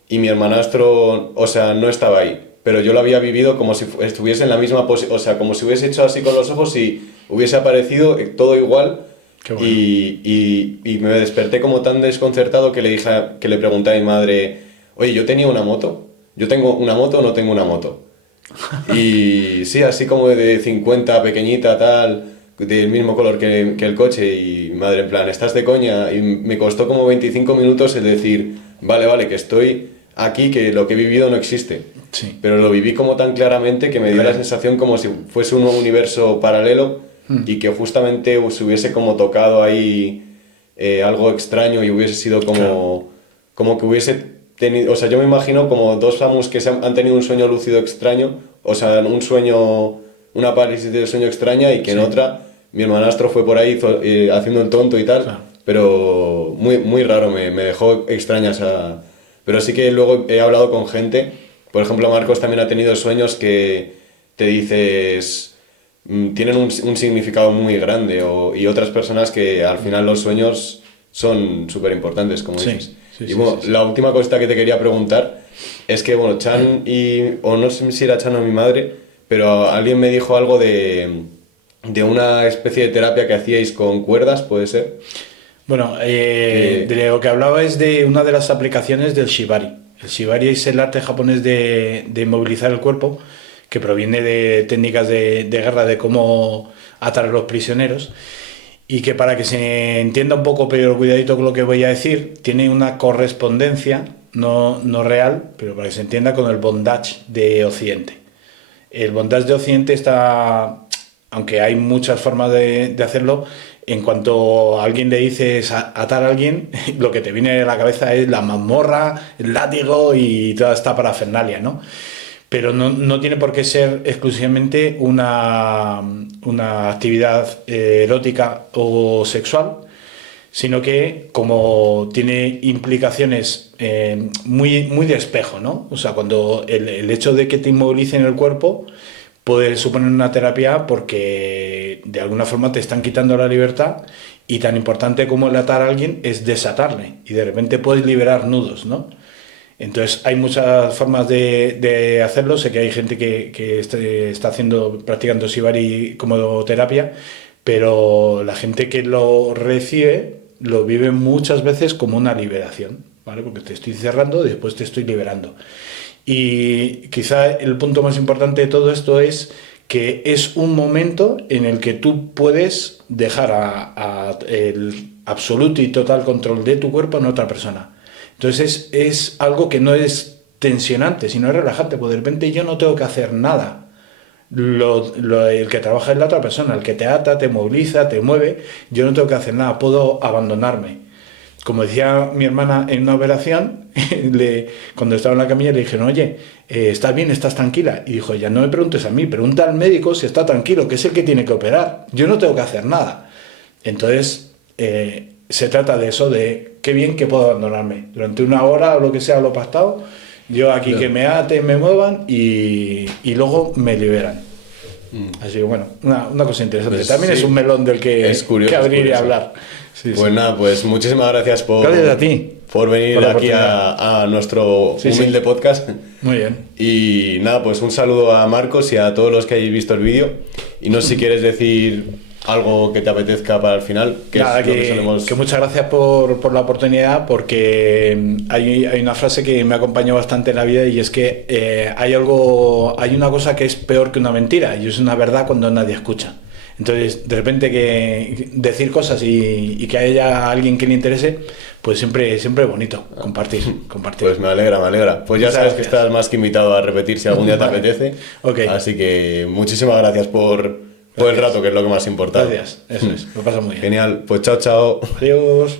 y mi hermanastro, o sea, no estaba ahí. Pero yo lo había vivido como si estuviese en la misma posición, o sea, como si hubiese hecho así con los ojos y hubiese aparecido todo igual. Qué bueno. Y me desperté como tan desconcertado que le pregunté a mi madre, oye, ¿yo tenía una moto? ¿Yo tengo una moto o no tengo una moto? Y sí, así como de 50, pequeñita, tal, del mismo color que el coche. Y madre, en plan, ¿estás de coña? Y me costó como 25 minutos el decir, vale, que estoy aquí, que lo que he vivido no existe. Sí. Pero lo viví como tan claramente que me dio la sensación como si fuese un universo paralelo y que justamente se hubiese como tocado ahí algo extraño y hubiese sido como que hubiese tenido, o sea, yo me imagino como dos famosos que han tenido un sueño lúcido extraño, o sea, un sueño, una parálisis de sueño extraña y que en otra mi hermanastro fue por ahí haciendo el tonto y tal, pero muy, muy raro, me dejó extraña esa... Pero sí que luego he hablado con gente, por ejemplo Marcos también ha tenido sueños que te dices tienen un significado muy grande y otras personas que al final los sueños son súper importantes, como dices. Y bueno, la última cosita que te quería preguntar es que, bueno, Chan o no sé si era Chan o mi madre, pero alguien me dijo algo de una especie de terapia que hacíais con cuerdas, ¿puede ser? Bueno, de lo que hablaba es de una de las aplicaciones del Shibari. El Shibari es el arte japonés de inmovilizar el cuerpo, que proviene de técnicas de guerra, de cómo atar a los prisioneros, y que para que se entienda un poco, pero cuidadito con lo que voy a decir, tiene una correspondencia, no real, pero para que se entienda, con el bondage de Occidente. El bondage de Occidente está, aunque hay muchas formas de hacerlo, en cuanto a alguien le dices atar a alguien, lo que te viene a la cabeza es la mazmorra, el látigo y toda esta parafernalia, ¿no? Pero no tiene por qué ser exclusivamente una actividad erótica o sexual, sino que como tiene implicaciones muy, muy de espejo, ¿no? O sea, cuando el hecho de que te inmovilicen el cuerpo puede suponer una terapia porque de alguna forma te están quitando la libertad y tan importante como el atar a alguien es desatarle y de repente puedes liberar nudos, ¿no? Entonces hay muchas formas de hacerlo. Sé que hay gente que está practicando Shibari como terapia, pero la gente que lo recibe lo vive muchas veces como una liberación, ¿vale? Porque te estoy cerrando y después te estoy liberando. Y quizá el punto más importante de todo esto es que es un momento en el que tú puedes dejar el absoluto y total control de tu cuerpo en otra persona. Entonces es algo que no es tensionante, sino es relajante, porque de repente yo no tengo que hacer nada. El que trabaja es la otra persona, el que te ata, te moviliza, te mueve, yo no tengo que hacer nada, puedo abandonarme. Como decía mi hermana en una operación, cuando estaba en la camilla le dijeron, oye, ¿estás bien? ¿Estás tranquila? Y dijo, ya no me preguntes a mí, pregunta al médico si está tranquilo, que es el que tiene que operar. Yo no tengo que hacer nada. Entonces, se trata de eso, de qué bien que puedo abandonarme. Durante una hora o lo que sea lo pactado, yo aquí que me aten, me muevan y luego me liberan. Así que bueno, una cosa interesante. Pues también sí, es un melón del que abrir y hablar. Pues nada, pues muchísimas gracias gracias a ti por venir aquí a nuestro humilde podcast. Muy bien. Y nada, pues un saludo a Marcos y a todos los que hayáis visto el vídeo. Y no sé si quieres decir algo que te apetezca para el final. Nada, que muchas gracias por la oportunidad, porque hay una frase que me acompaña bastante en la vida y es que hay una cosa que es peor que una mentira y es una verdad cuando nadie escucha. Entonces, de repente que decir cosas y que haya alguien que le interese, pues siempre es bonito compartir. Pues me alegra. Pues ya sabes que estás más que invitado a repetir si algún día te apetece. Okay. Así que muchísimas gracias por el rato, que es lo que más importa. Gracias, eso es, lo pasa muy bien. Genial, pues chao. Adiós.